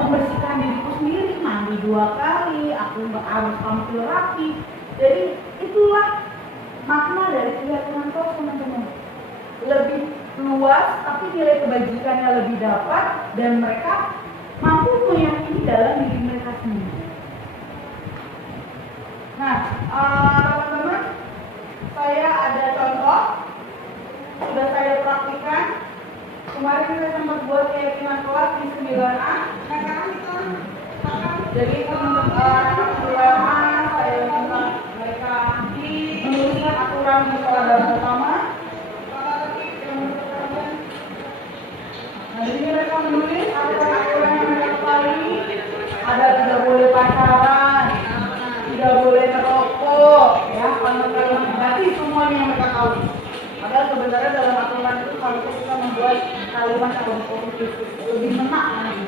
membersihkan diriku sendiri, mandi 2 kali, aku harus tampil rapi. Jadi itulah makna dari keyakinan kelas teman-teman. Lebih luas, tapi nilai kebajikannya lebih dapat, dan mereka mampu meyakini dalam diri mereka sendiri. Nah, teman-teman, saya ada contoh, sudah saya praktikan. Kemarin saya sempat buat keyakinan kelas di 9A. Jadi teman-teman 9A saya minta mereka menuliskan aturan di sekolah dan pertama. Nah, jadi mereka menulis aturan-aturan yang mereka ketahui. Ada tidak boleh pacaran, tidak boleh merokok, ya, kalimat berarti semuanya yang mereka tahu. Padahal sebenarnya dalam aturan itu kalau kita membuat kalimat yang lebih positif, lebih menak lagi.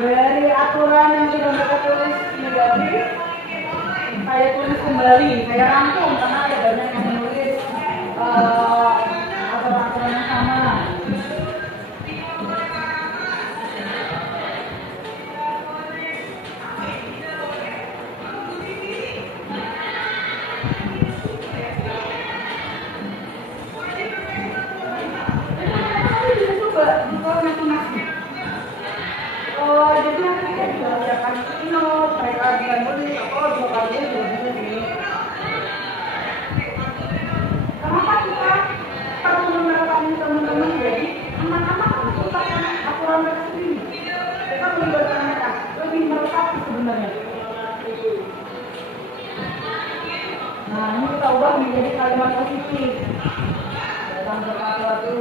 Dari aturan yang sudah mereka tulis negatif, saya tulis kembali, saya rangkum karena ada banyak yang menulis aturan-aturan yang sama. Coba nanti melibatkan mereka, lebih meresapi sebenarnya. Nah, ini kita ubah menjadi kalimat positif. Datang ke sesuatu.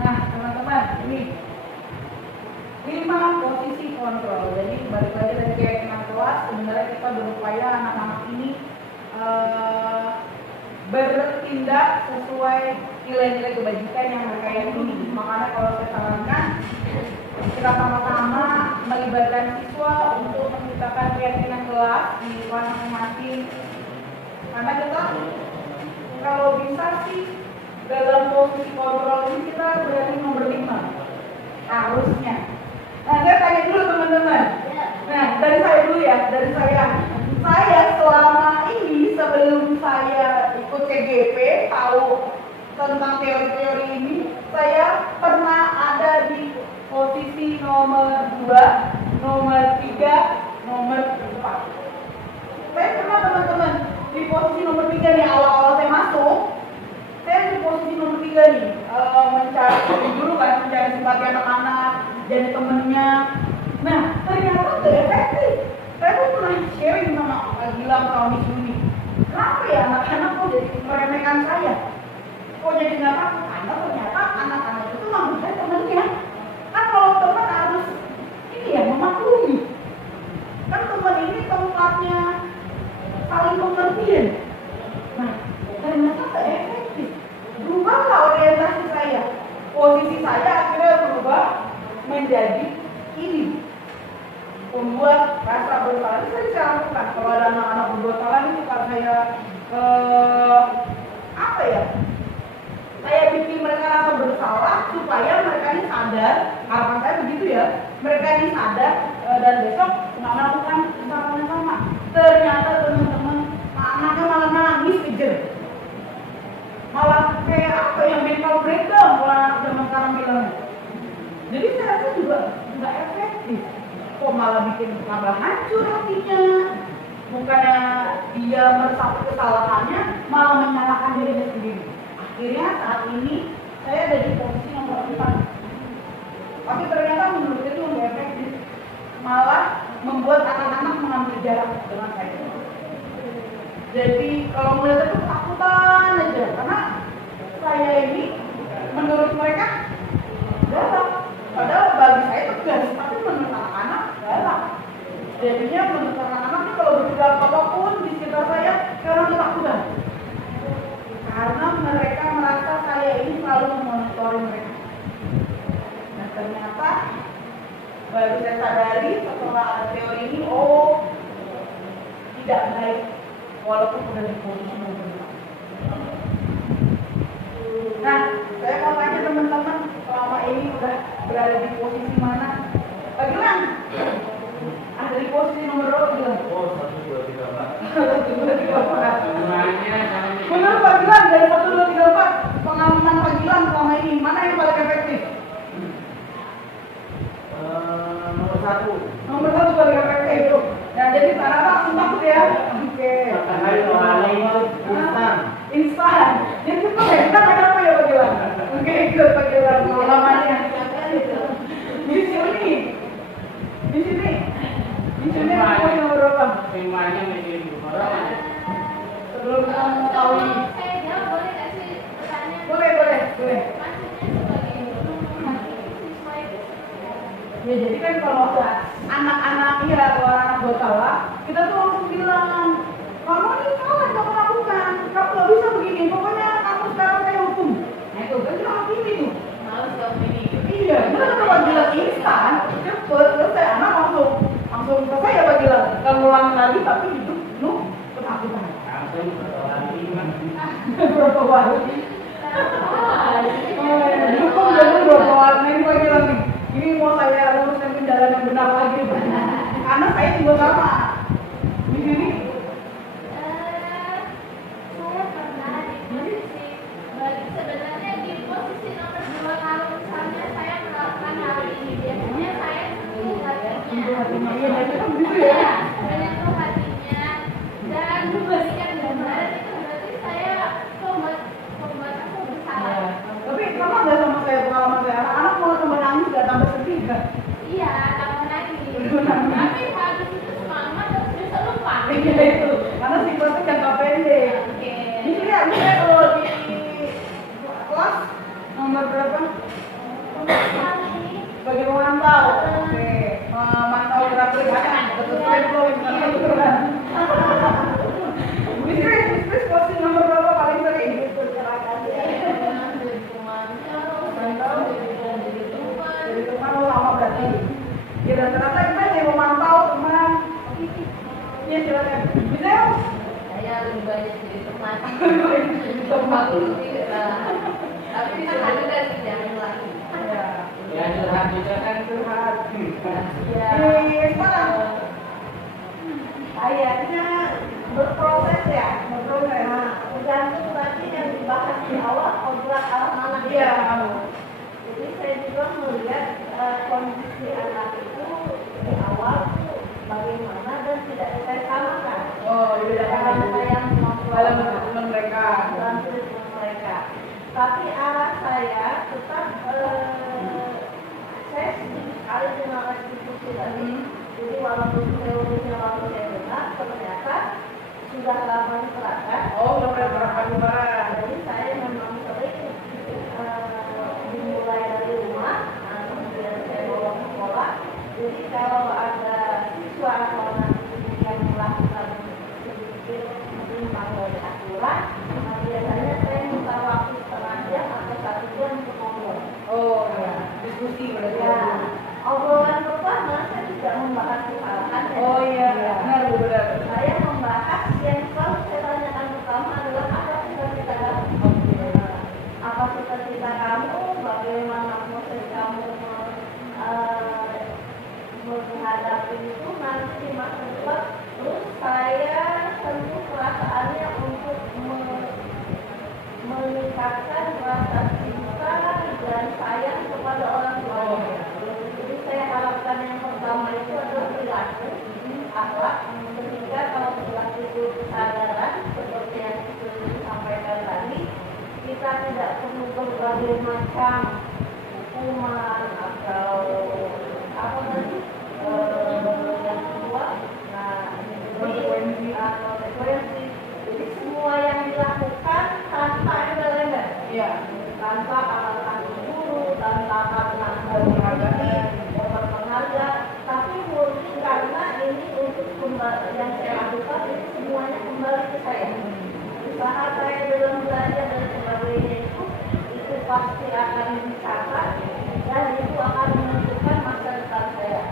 Nah, teman-teman, ini 5 posisi kontrol. Jadi balik lagi dari keyakinan kelas, sebenarnya kita berupaya anak-anak ini bertindak sesuai nilai-nilai kebajikan yang mereka yakini. Makanya kalau saya sarankan, kita sama-sama melibatkan siswa untuk menciptakan keyakinan kelas di kelas masing-masing. Karena kita kalau bisa sih dalam posisi kontrol ini kita berarti nomor 5 harusnya. Nah, saya tanya dulu teman-teman. Nah, dari saya dulu ya, dari saya selama ini sebelum saya ikut KGP tahu tentang teori-teori ini, saya pernah ada di posisi nomor 2, nomor 3, nomor 4. Saya pernah teman-teman di posisi nomor 3 nih, awal-awal saya masuk. Saya di posisi nomor 3 nih, mencari guru kan, mencari simpati anak-anak, jadi temennya. Nah, ternyata tidak efektif. Saya tuh pernah sharing sama Gilang sama Miss Yuni. Kenapa ya anak-anak kok jadi meremehkan saya? Kok jadi nggak takut? Karena ternyata anak-anak itu maksud saya temennya. Kan kalau teman harus ini ya, memaklumi. Kan teman ini tempatnya saling pengertian. Nah, ternyata tidak efektif. Berubahlah orientasi saya. Posisi saya akhirnya berubah menjadi ini. Membuat rasa bersalah. Ini saya lakukan. Kalau ada anak-anak berbuat salah ini suka saya apa ya? Saya bikin mereka rasa bersalah supaya mereka ini sadar. Harapan saya begitu ya. Mereka ini sadar dan besok nggak melakukan kesalahan yang sama. Ternyata teman-teman anaknya malah nangis kejer. Malah kayak apa yang mental breakdown kalau anak zaman sekarang bilangnya. Jadi saya rasa juga nggak efektif. Kok malah bikin tambah hancur hatinya. Bukannya dia meresapi kesalahannya, malah menyalahkan dirinya sendiri. Akhirnya saat ini saya ada di posisi nomor 4. Tapi ternyata menurut itu nggak efektif. Malah membuat anak-anak mengambil jarak dengan saya. Jadi kalau melihat itu takutan aja, karena saya ini menurut mereka galak. Padahal bagi saya tegas, tapi menurut anak-anak galak. Jadinya menurut anak-anak ini kalau bergerak apapun di sekitar saya, karena ketakutan. Karena mereka merasa saya ini selalu memonitori mereka. Nah ternyata baru saya sadari setelah ada teori ini, oh tidak baik. Walaupun sudah di posisi nomor 5. Nah, saya mau tanya teman-teman, selama ini udah berada di posisi mana? Pak Gilang, ada di posisi nomor berapa Gilang? Oh, 1, 2, 3, 4. 1, 2, 3, 4. Semuanya Benar Pak Gilang, dari 1, 2, 3, 4. Pengalaman Pak Gilang selama ini, mana yang paling efektif? nomor 1. Nomor 1 paling efektif. Nah, jadi anak-anak langsung takut ya? Oke. Instan. Jadi cepat ya, kita main apa ya Pak Gilang? Oke, ikut Pak Gilang pengalamannya. Di sini. Apa nomor berapa? Semuanya menjadi orang. Sebelum kita mengetahui. Saya jawab boleh nggak sih pertanyaan? Boleh. Maksudnya sebagai guru siswa itu. Ya jadi kan kalau anak-anak ya, kalau anak buat salah, kita tuh langsung bilang, kamu ini salah, kamu lakukan, kamu nggak bisa begini, pokoknya kamu sekarang saya hukum. Nah itu kan kita ini tuh. Males jawab ini. Iya, itu kalau bilang instan, cepet, selesai anak langsung selesai ya Pak Gilang. Kalau ngulang lagi tapi hidup penuh ketakutan. Langsung bertolak Berapa kali? Hukum jadi berapa kali? Nah ini Pak Gilang nih. Ini mau saya luruskan ke jalan yang benar lagi. Karena juga sama. Di sini Saya pernah di posisi sebenarnya di posisi nomor 2 kalau misalnya saya melakukan hal ini biasanya saya sentuh hatinya. iya itu kan gitu ya. Ya, menyentuh hatinya dan memberikan gambaran itu berarti saya membuat aku bersalah. Iya. Tapi sama nggak sama saya pengalaman saya anak-anak mau tambah nangis nggak tambah sedih kan? Iya, tambah lagi. Nangis. Tapi habis itu semangat terus bisa lupa. Iya itu, karena siklusnya jangka pendek. Oke. Ini ya, misalnya kalau di kelas nomor berapa? Sebagai pemantau. Oke, memantau gerak pergerakan. Sesuai belum? Bis posisi nomor berapa paling sering? Gitu, jadi teman lama berarti. Ya rata-rata kita yang memantau teman. Iya silakan. Bisa? Saya lebih banyak jadi teman. Teman. Tapi bisa ada dari jangan lagi. Ya. Ya curhat juga kan. Curhat. Iya. Sekarang kayaknya berproses ya, berproses. Nah, tergantung berarti yang dibahas di awal obrak arah mana Iya. Jadi saya juga melihat kondisi anak itu di awal bagaimana dan tidak saya samakan. Oh, iya. Dalam saya Dalam teman mereka. dalam treatment mereka. Tapi arah saya tetap saya sedikit kali dengan restitusi tadi. Jadi walaupun teorinya waktu saya dengar, ternyata sudah lama diterapkan. Oh, udah pernah berapa kemarin? Jadi saya memang sering dimulai dari rumah, kemudian saya bawa ke sekolah. Jadi kalau ada siswa atau anak yang melakukan sedikit menyimpang dari aturan, biasanya saya minta waktu setengah jam atau 1 jam untuk ngobrol. Oh, ya. Diskusi berarti. Ya, obrolan pertama saya tidak membahas kesalahan. Oh iya, benar benar. Saya membahas yang selalu saya tanyakan pertama adalah apa cita-cita kamu? Apa cita-cita kamu? Bagaimana proses kamu menghadapi itu nanti di masa depan? Terus saya tentu perasaannya untuk meningkatkan rasa cinta dan sayang kepada orang tuanya. Jadi saya harapkan yang pertama itu adalah perilaku, akhlak. Ketika kalau perilaku itu kesadaran, seperti yang sudah disampaikan tadi, kita tidak perlu berbagai macam hukuman atau apa tadi yang kedua, konsekuensi. Jadi semua yang dilakukan tanpa embel-embel. Iya. Tanpa kata-kata guru, tanpa kata-kata berharga, tapi murni karena ini untuk kembali yang saya lakukan itu semuanya kembali ke saya. Usaha saya dalam belajar dan sebagainya itu pasti akan dicatat dan itu akan menentukan masa depan saya.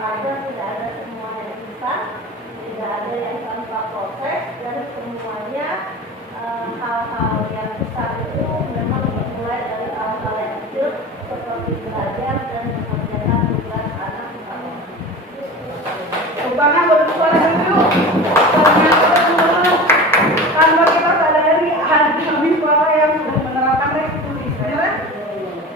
Karena tidak ada semua yang instan, tidak ada yang tanpa proses dan semuanya hal-hal yang besar itu memang dimulai dari hal-hal yang kecil seperti belajar dan mengerjakan tugas anak utama. Rupanya berdua dulu. Ternyata semua tanpa kita sadari ada suara yang sudah menerapkan restitusi. Benar?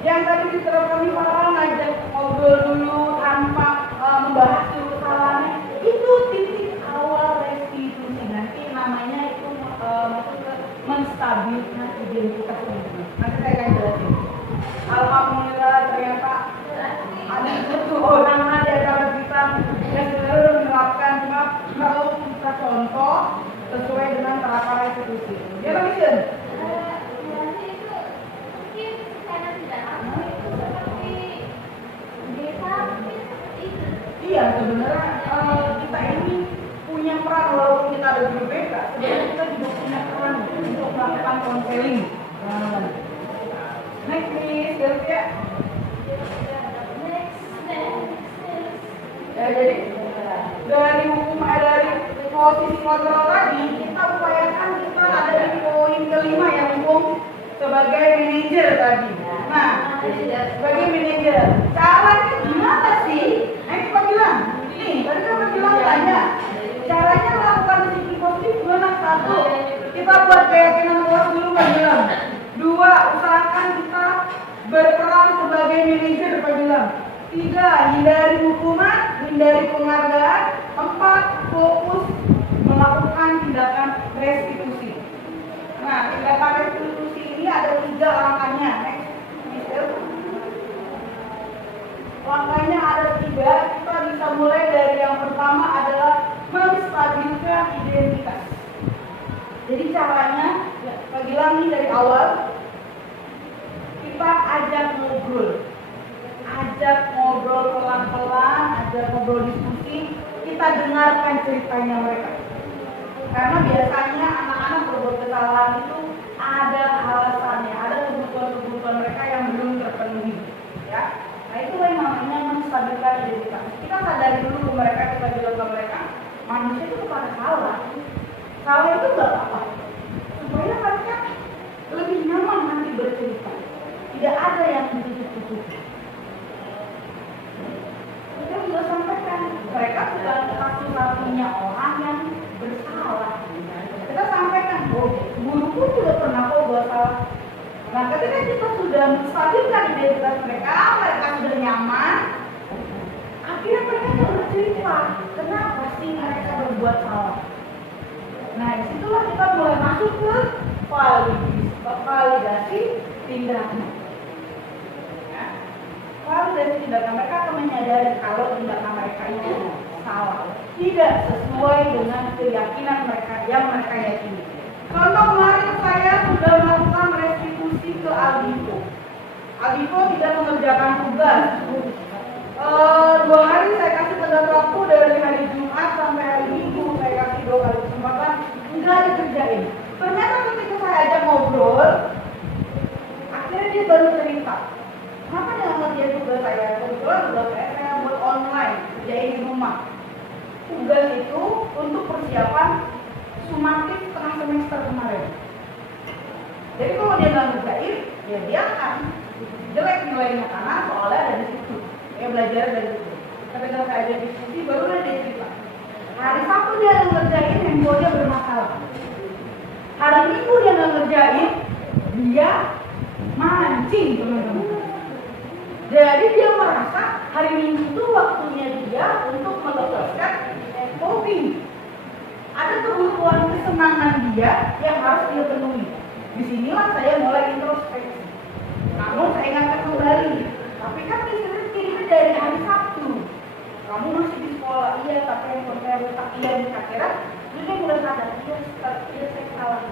Yang tadi diterapkan di para ngajak ngobrol dulu tanpa membahas dulu kesalahannya. Itu titik awal restitusi. Nanti namanya itu masuk ke menstabilkan identitas lingkungan. Nanti saya akan jelasin. Alhamdulillah ternyata ada satu orang di antara kita yang sebenarnya menerapkan, cuma kalau kita contoh sesuai dengan terapan restitusi. Ya Pak Mission? Nanti itu mungkin karena tidak lama itu seperti desa mungkin seperti itu. Iya, sebenarnya kita ini punya peran walaupun kita ada berbeda. Sebenarnya kita juga punya peran untuk melakukan konseling. Next Miss Delvia. Ya, jadi dari hukum dari posisi kontrol tadi kita upayakan kita ada di poin kelima yang hukum sebagai manajer tadi. Nah, sebagai manajer caranya gimana sih? Ini Pak bilang, nih tadi kan Pak bilang memang tanya caranya melakukan thinking positif gimana? Satu, kita buat keyakinan orang dulu kan bilang. Dua, usahakan kita berperan sebagai manajer Pak bilang. Tiga, hindari hukuman, hindari penghargaan. Empat, fokus melakukan tindakan restitusi. Nah, tindakan restitusi ini ada 3 langkahnya. Next. Langkahnya ada 3. Kita bisa mulai dari yang pertama adalah menstabilkan identitas. Jadi caranya, Pak Gilang nih dari awal kita ajak ngobrol pelan-pelan, ajak ngobrol diskusi, kita dengarkan ceritanya mereka. Karena biasanya anak-anak berbuat kesalahan itu ada alasannya, ada kebutuhan-kebutuhan mereka yang belum terpenuhi, ya. Nah itu yang namanya menstabilkan identitas. Kita sadari dulu ke mereka, kita bilang ke mereka, manusia itu pada salah itu nggak apa-apa, supaya mereka lebih nyaman nanti bercerita. Tidak ada yang ditutup-tutupi. Kita juga sampaikan, mereka bukan satu-satunya orang yang bersalah. Kita sampaikan, oh, guruku juga pernah kok buat salah. Nah, ketika kita sudah menstabilkan identitas mereka sudah nyaman, akhirnya mereka bisa bercerita, kenapa sih mereka berbuat salah. Nah, disitulah kita mulai masuk ke validasi tindakan. Ya. Validasi tindakan, mereka akan menyadari kalau tindakan mereka itu salah, tidak sesuai dengan keyakinan mereka yang mereka yakini. Contoh kemarin saya sudah melakukan restitusi ke Aldiko. Aldiko tidak mengerjakan tugas. 2 hari saya kasih tenggat waktu dari hari Jumat sampai hari Minggu, saya kasih 2 kali kesempatan, nggak dikerjain. Ternyata ketika saya ajak ngobrol, akhirnya dia baru cerita, kenapa dia nggak ngerjain tugas saya? Kebetulan tugas saya buat online, kerjain di rumah. Tugas itu untuk persiapan sumatif tengah semester kemarin. Jadi kalau dia nggak ngerjain, ya dia akan jelek nilainya karena soalnya ada di situ. Dia belajar dari situ. Ketika saya ajak diskusi, baru dia cerita. Hari Sabtu dia nggak ngerjain, handphonenya bermasalah. Hari Minggu dia nggak ngerjain, dia mancing teman-teman. Jadi dia merasa hari Minggu itu waktunya dia untuk melepaskan coping. Ada kebutuhan kesenangan dia yang harus dia penuhi. Disinilah saya mulai introspeksi. Namun saya ingatkan kembali, tapi kan kirimnya dari hari Sabtu. Kamu masih di sekolah, iya, tapi yang saya rusak, iya, kira-kira itu dia mulai sadar, iya saya salah.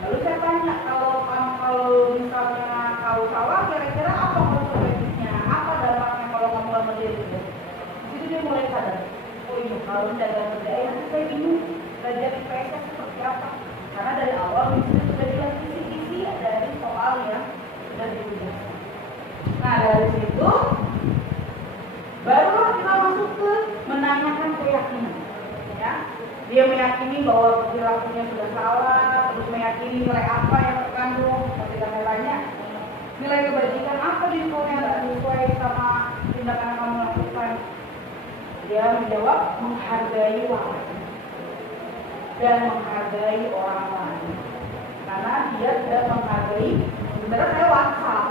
Lalu saya tanya, kalau misalnya kau salah, kira-kira apa konsekuensinya, apa dampaknya kalau kamu lama dia itu? Itu dia mulai sadar. Oh iya, kalau jaga kerjaan nanti saya bingung belajar IPS seperti apa. Karena dari awal misalnya sudah jelas kisi-kisi dari soal yang sudah ditugaskan. Nah dari situ barulah kita masuk ke menanyakan keyakinan. Ya, dia meyakini bahwa perilakunya sudah salah, terus meyakini nilai apa yang terkandung. Ketika saya tanya nilai kebajikan apa di sekolah yang tidak sesuai sama tindakan yang kamu lakukan, dia menjawab menghargai waktu dan menghargai orang lain. Karena dia tidak menghargai, sebenarnya saya WhatsApp,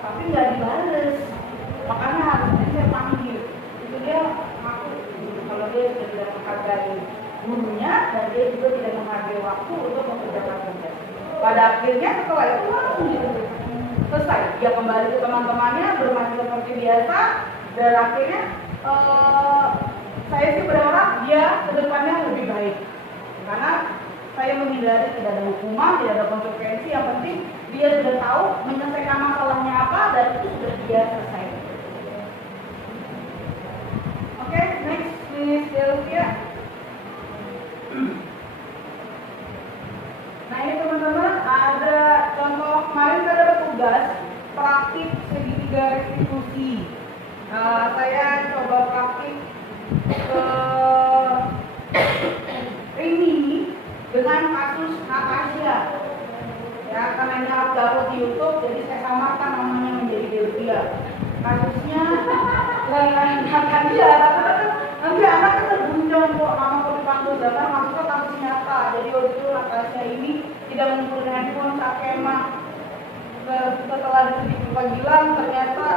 tapi nggak dibales. Makanya harusnya saya panggil. Itu dia ngaku kalau dia sudah tidak menghargai gurunya dan dia juga tidak menghargai waktu untuk mengerjakan tugas. Pada akhirnya setelah itu langsung dikerjakan. Selesai, dia kembali ke teman-temannya bermain seperti biasa dan akhirnya saya sih berharap dia kedepannya lebih baik karena saya menghindari tidak ada hukuman, tidak ada konsekuensi. Yang penting dia sudah tahu menyelesaikan masalahnya apa dan itu sudah dia selesaikan. Oke, next Miss Delvia. Nah ini teman-teman ada contoh kemarin saya dapat tugas praktik segitiga restitusi. Saya coba praktik ke ini dengan kasus Natasha. Ya, karena ini upload di YouTube, jadi saya samakan namanya menjadi Delvia. Kasusnya lain Natasha, nanti anak tidak mengumpulkan handphone saat kemah. Setelah di panggilan ternyata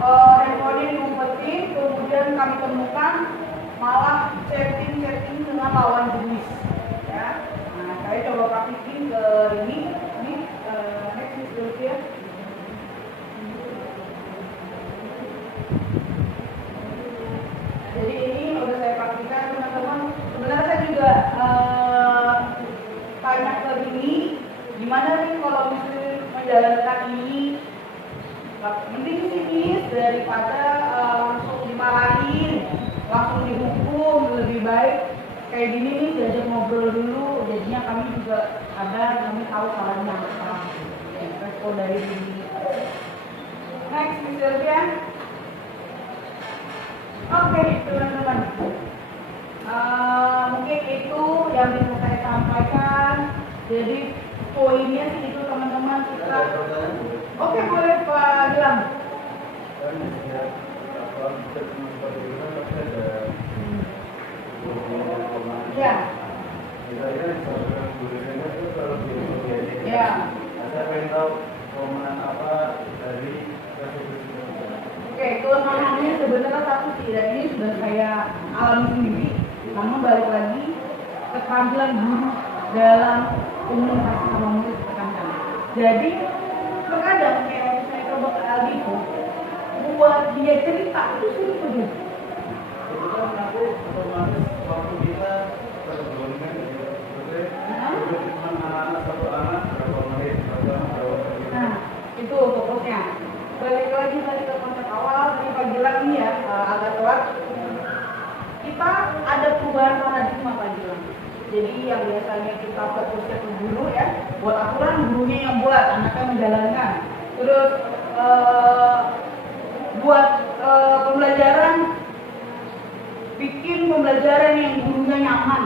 handphonenya diumpetin, kemudian kami temukan malah chatting dengan lawan jenis. Ya, nah saya coba praktikin ke ini next dulu ya. Jadi ini udah saya praktikan teman-teman. Sebenarnya saya juga tanya ke ini, gimana nih kalau misalnya menjalankan ini, mending sini daripada langsung dimarahin, langsung dihukum, lebih baik kayak gini nih diajak ngobrol dulu. Jadinya kami juga kami tahu salahnya apa. Respon dari ini. Next, Silvia. Oke, teman-teman. Mungkin itu yang bisa saya sampaikan. Jadi poinnya sih itu teman-teman kita. Oke, boleh Pak Gilang. Ya. Ya. Saya pengen tahu kelemahan apa dari Oke, kelemahannya sebenarnya satu sih, dan ini sudah saya alami sendiri. Namun balik lagi keterampilan guru dalam komunikasi sama murid tekankan. Jadi terkadang kayak saya coba ke Aldi itu, buat dia cerita itu sulit begitu. itu kan nanti otomatis waktu kita bergabungan cuma anak-anak satu anak berapa menit berapa menit. Nah, itu fokusnya. Balik lagi tadi ke konsep awal, tadi Pak Gilang ini ya agak telat. Kita ada perubahan paradigma Pak Gilang. Jadi yang biasanya kita fokusnya ke guru ya, buat aturan gurunya yang buat, anaknya menjalankan. Terus buat pembelajaran, bikin pembelajaran yang gurunya nyaman.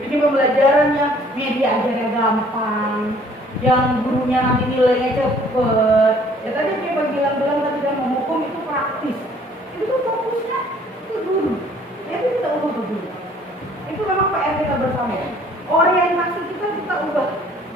Bikin pembelajaran yang media ajarnya gampang, yang gurunya nanti nilainya cepet. Ya tadi kayak Pak Gilang bilang tadi dan menghukum itu praktis. Itu tuh fokusnya ke guru. Ya itu kita ubah ke guru. Itu memang PR kita bersama. Orientasi kita ubah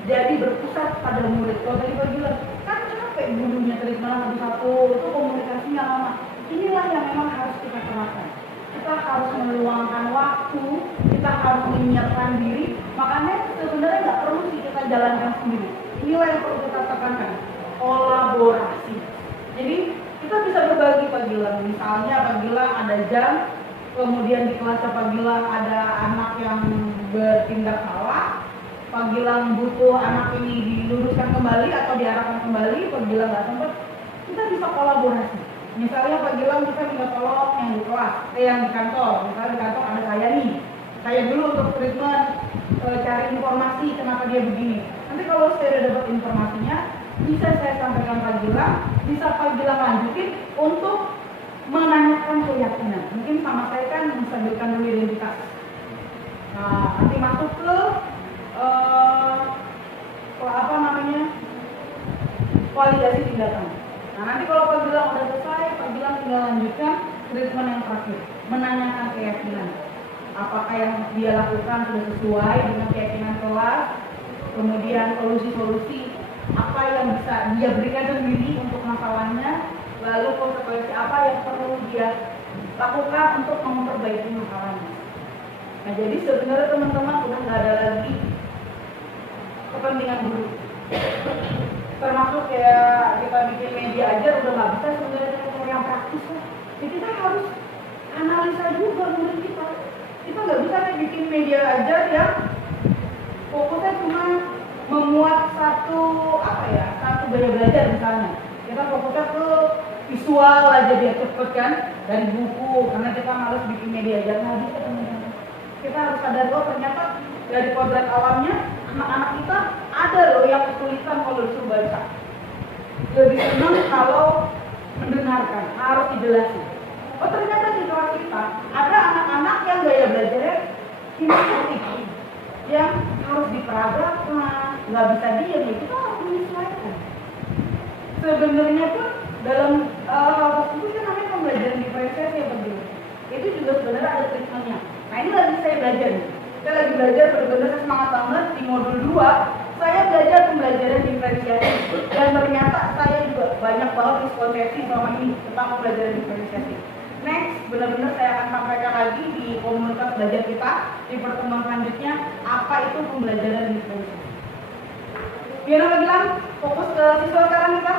jadi berpusat pada murid. Kalau tadi Pak Gilang kan capek gurunya terus malah satu itu komunikasinya lama. Inilah yang memang harus kita terapkan. Kita harus meluangkan waktu, kita harus menyiapkan diri. Makanya sebenarnya nggak perlu sih kita jalankan sendiri. Inilah yang perlu kita tekankan, kolaborasi. Jadi kita bisa berbagi Pak Gilang. Misalnya Pak Gilang ada jam, kemudian di kelas Pak Gilang ada anak yang bertindak salah. Pak Gilang butuh anak ini diluruskan kembali atau diarahkan kembali. Pak Gilang nggak sempat, kita bisa kolaborasi. Misalnya Pak Gilang bisa minta tolong yang di kelas, yang di kantor. Misalnya di kantor ada saya nih, saya dulu untuk treatment cari informasi kenapa dia begini. Nanti kalau saya udah dapat informasinya, bisa saya sampaikan Pak Gilang, bisa Pak Gilang lanjutin untuk menanyakan keyakinan. Mungkin sama saya kan bisa berikan dulu identitas. Nah, nanti masuk ke validasi tindakan. Nah, nanti kalau Pak Gilang udah selesai, Pak Gilang tinggal lanjutkan treatment yang terakhir, menanyakan keyakinan. Apakah yang dia lakukan sudah sesuai dengan keyakinan kelas, kemudian solusi-solusi apa yang bisa dia berikan sendiri untuk masalahnya, lalu konsekuensi apa yang perlu dia lakukan untuk memperbaiki masalahnya. Nah, jadi sebenarnya teman-teman udah nggak ada lagi kepentingan guru. Termasuk kayak kita bikin media aja udah nggak bisa sebenarnya dengan yang praktis lah. Jadi kita harus analisa juga murid kita. Kita nggak bisa nih bikin media aja yang fokusnya cuma memuat satu gaya belajar misalnya. Kita fokusnya ke visual aja biar cepet kan dari buku karena kita harus bikin media aja nggak bisa teman-teman. Kita harus sadar bahwa ternyata dari kodrat alamnya anak-anak kita ada loh yang kesulitan kalau disuruh baca. Lebih senang kalau mendengarkan, harus dijelasin. Oh ternyata di kelas kita ada anak-anak yang gaya belajarnya kinestetik, yang harus diperagakan, nggak bisa diam, ya kita harus menyesuaikan. Sebenarnya pun dalam itu kan namanya pembelajaran diferensiasi ya begitu. Itu juga sebenarnya ada treatmentnya. Nah ini lagi saya belajar nih. Saya lagi belajar benar-benar semangat banget di modul 2. Saya belajar pembelajaran diferensiasi dan ternyata saya juga banyak banget misconcepsi selama ini tentang pembelajaran diferensiasi. Next, benar-benar saya akan sampaikan lagi di komunitas belajar kita di pertemuan selanjutnya apa itu pembelajaran diferensiasi. Biar bilang fokus ke siswa sekarang kita,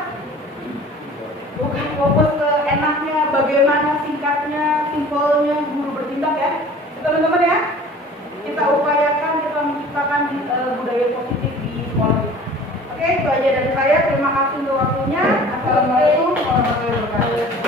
bukan fokus ke enaknya, bagaimana singkatnya, simpelnya guru bertindak ya, teman-teman ya. Kita upayakan kita menciptakan budaya positif di sekolah kita. Oke, itu aja dari saya. Terima kasih untuk waktunya. Assalamualaikum warahmatullahi wabarakatuh.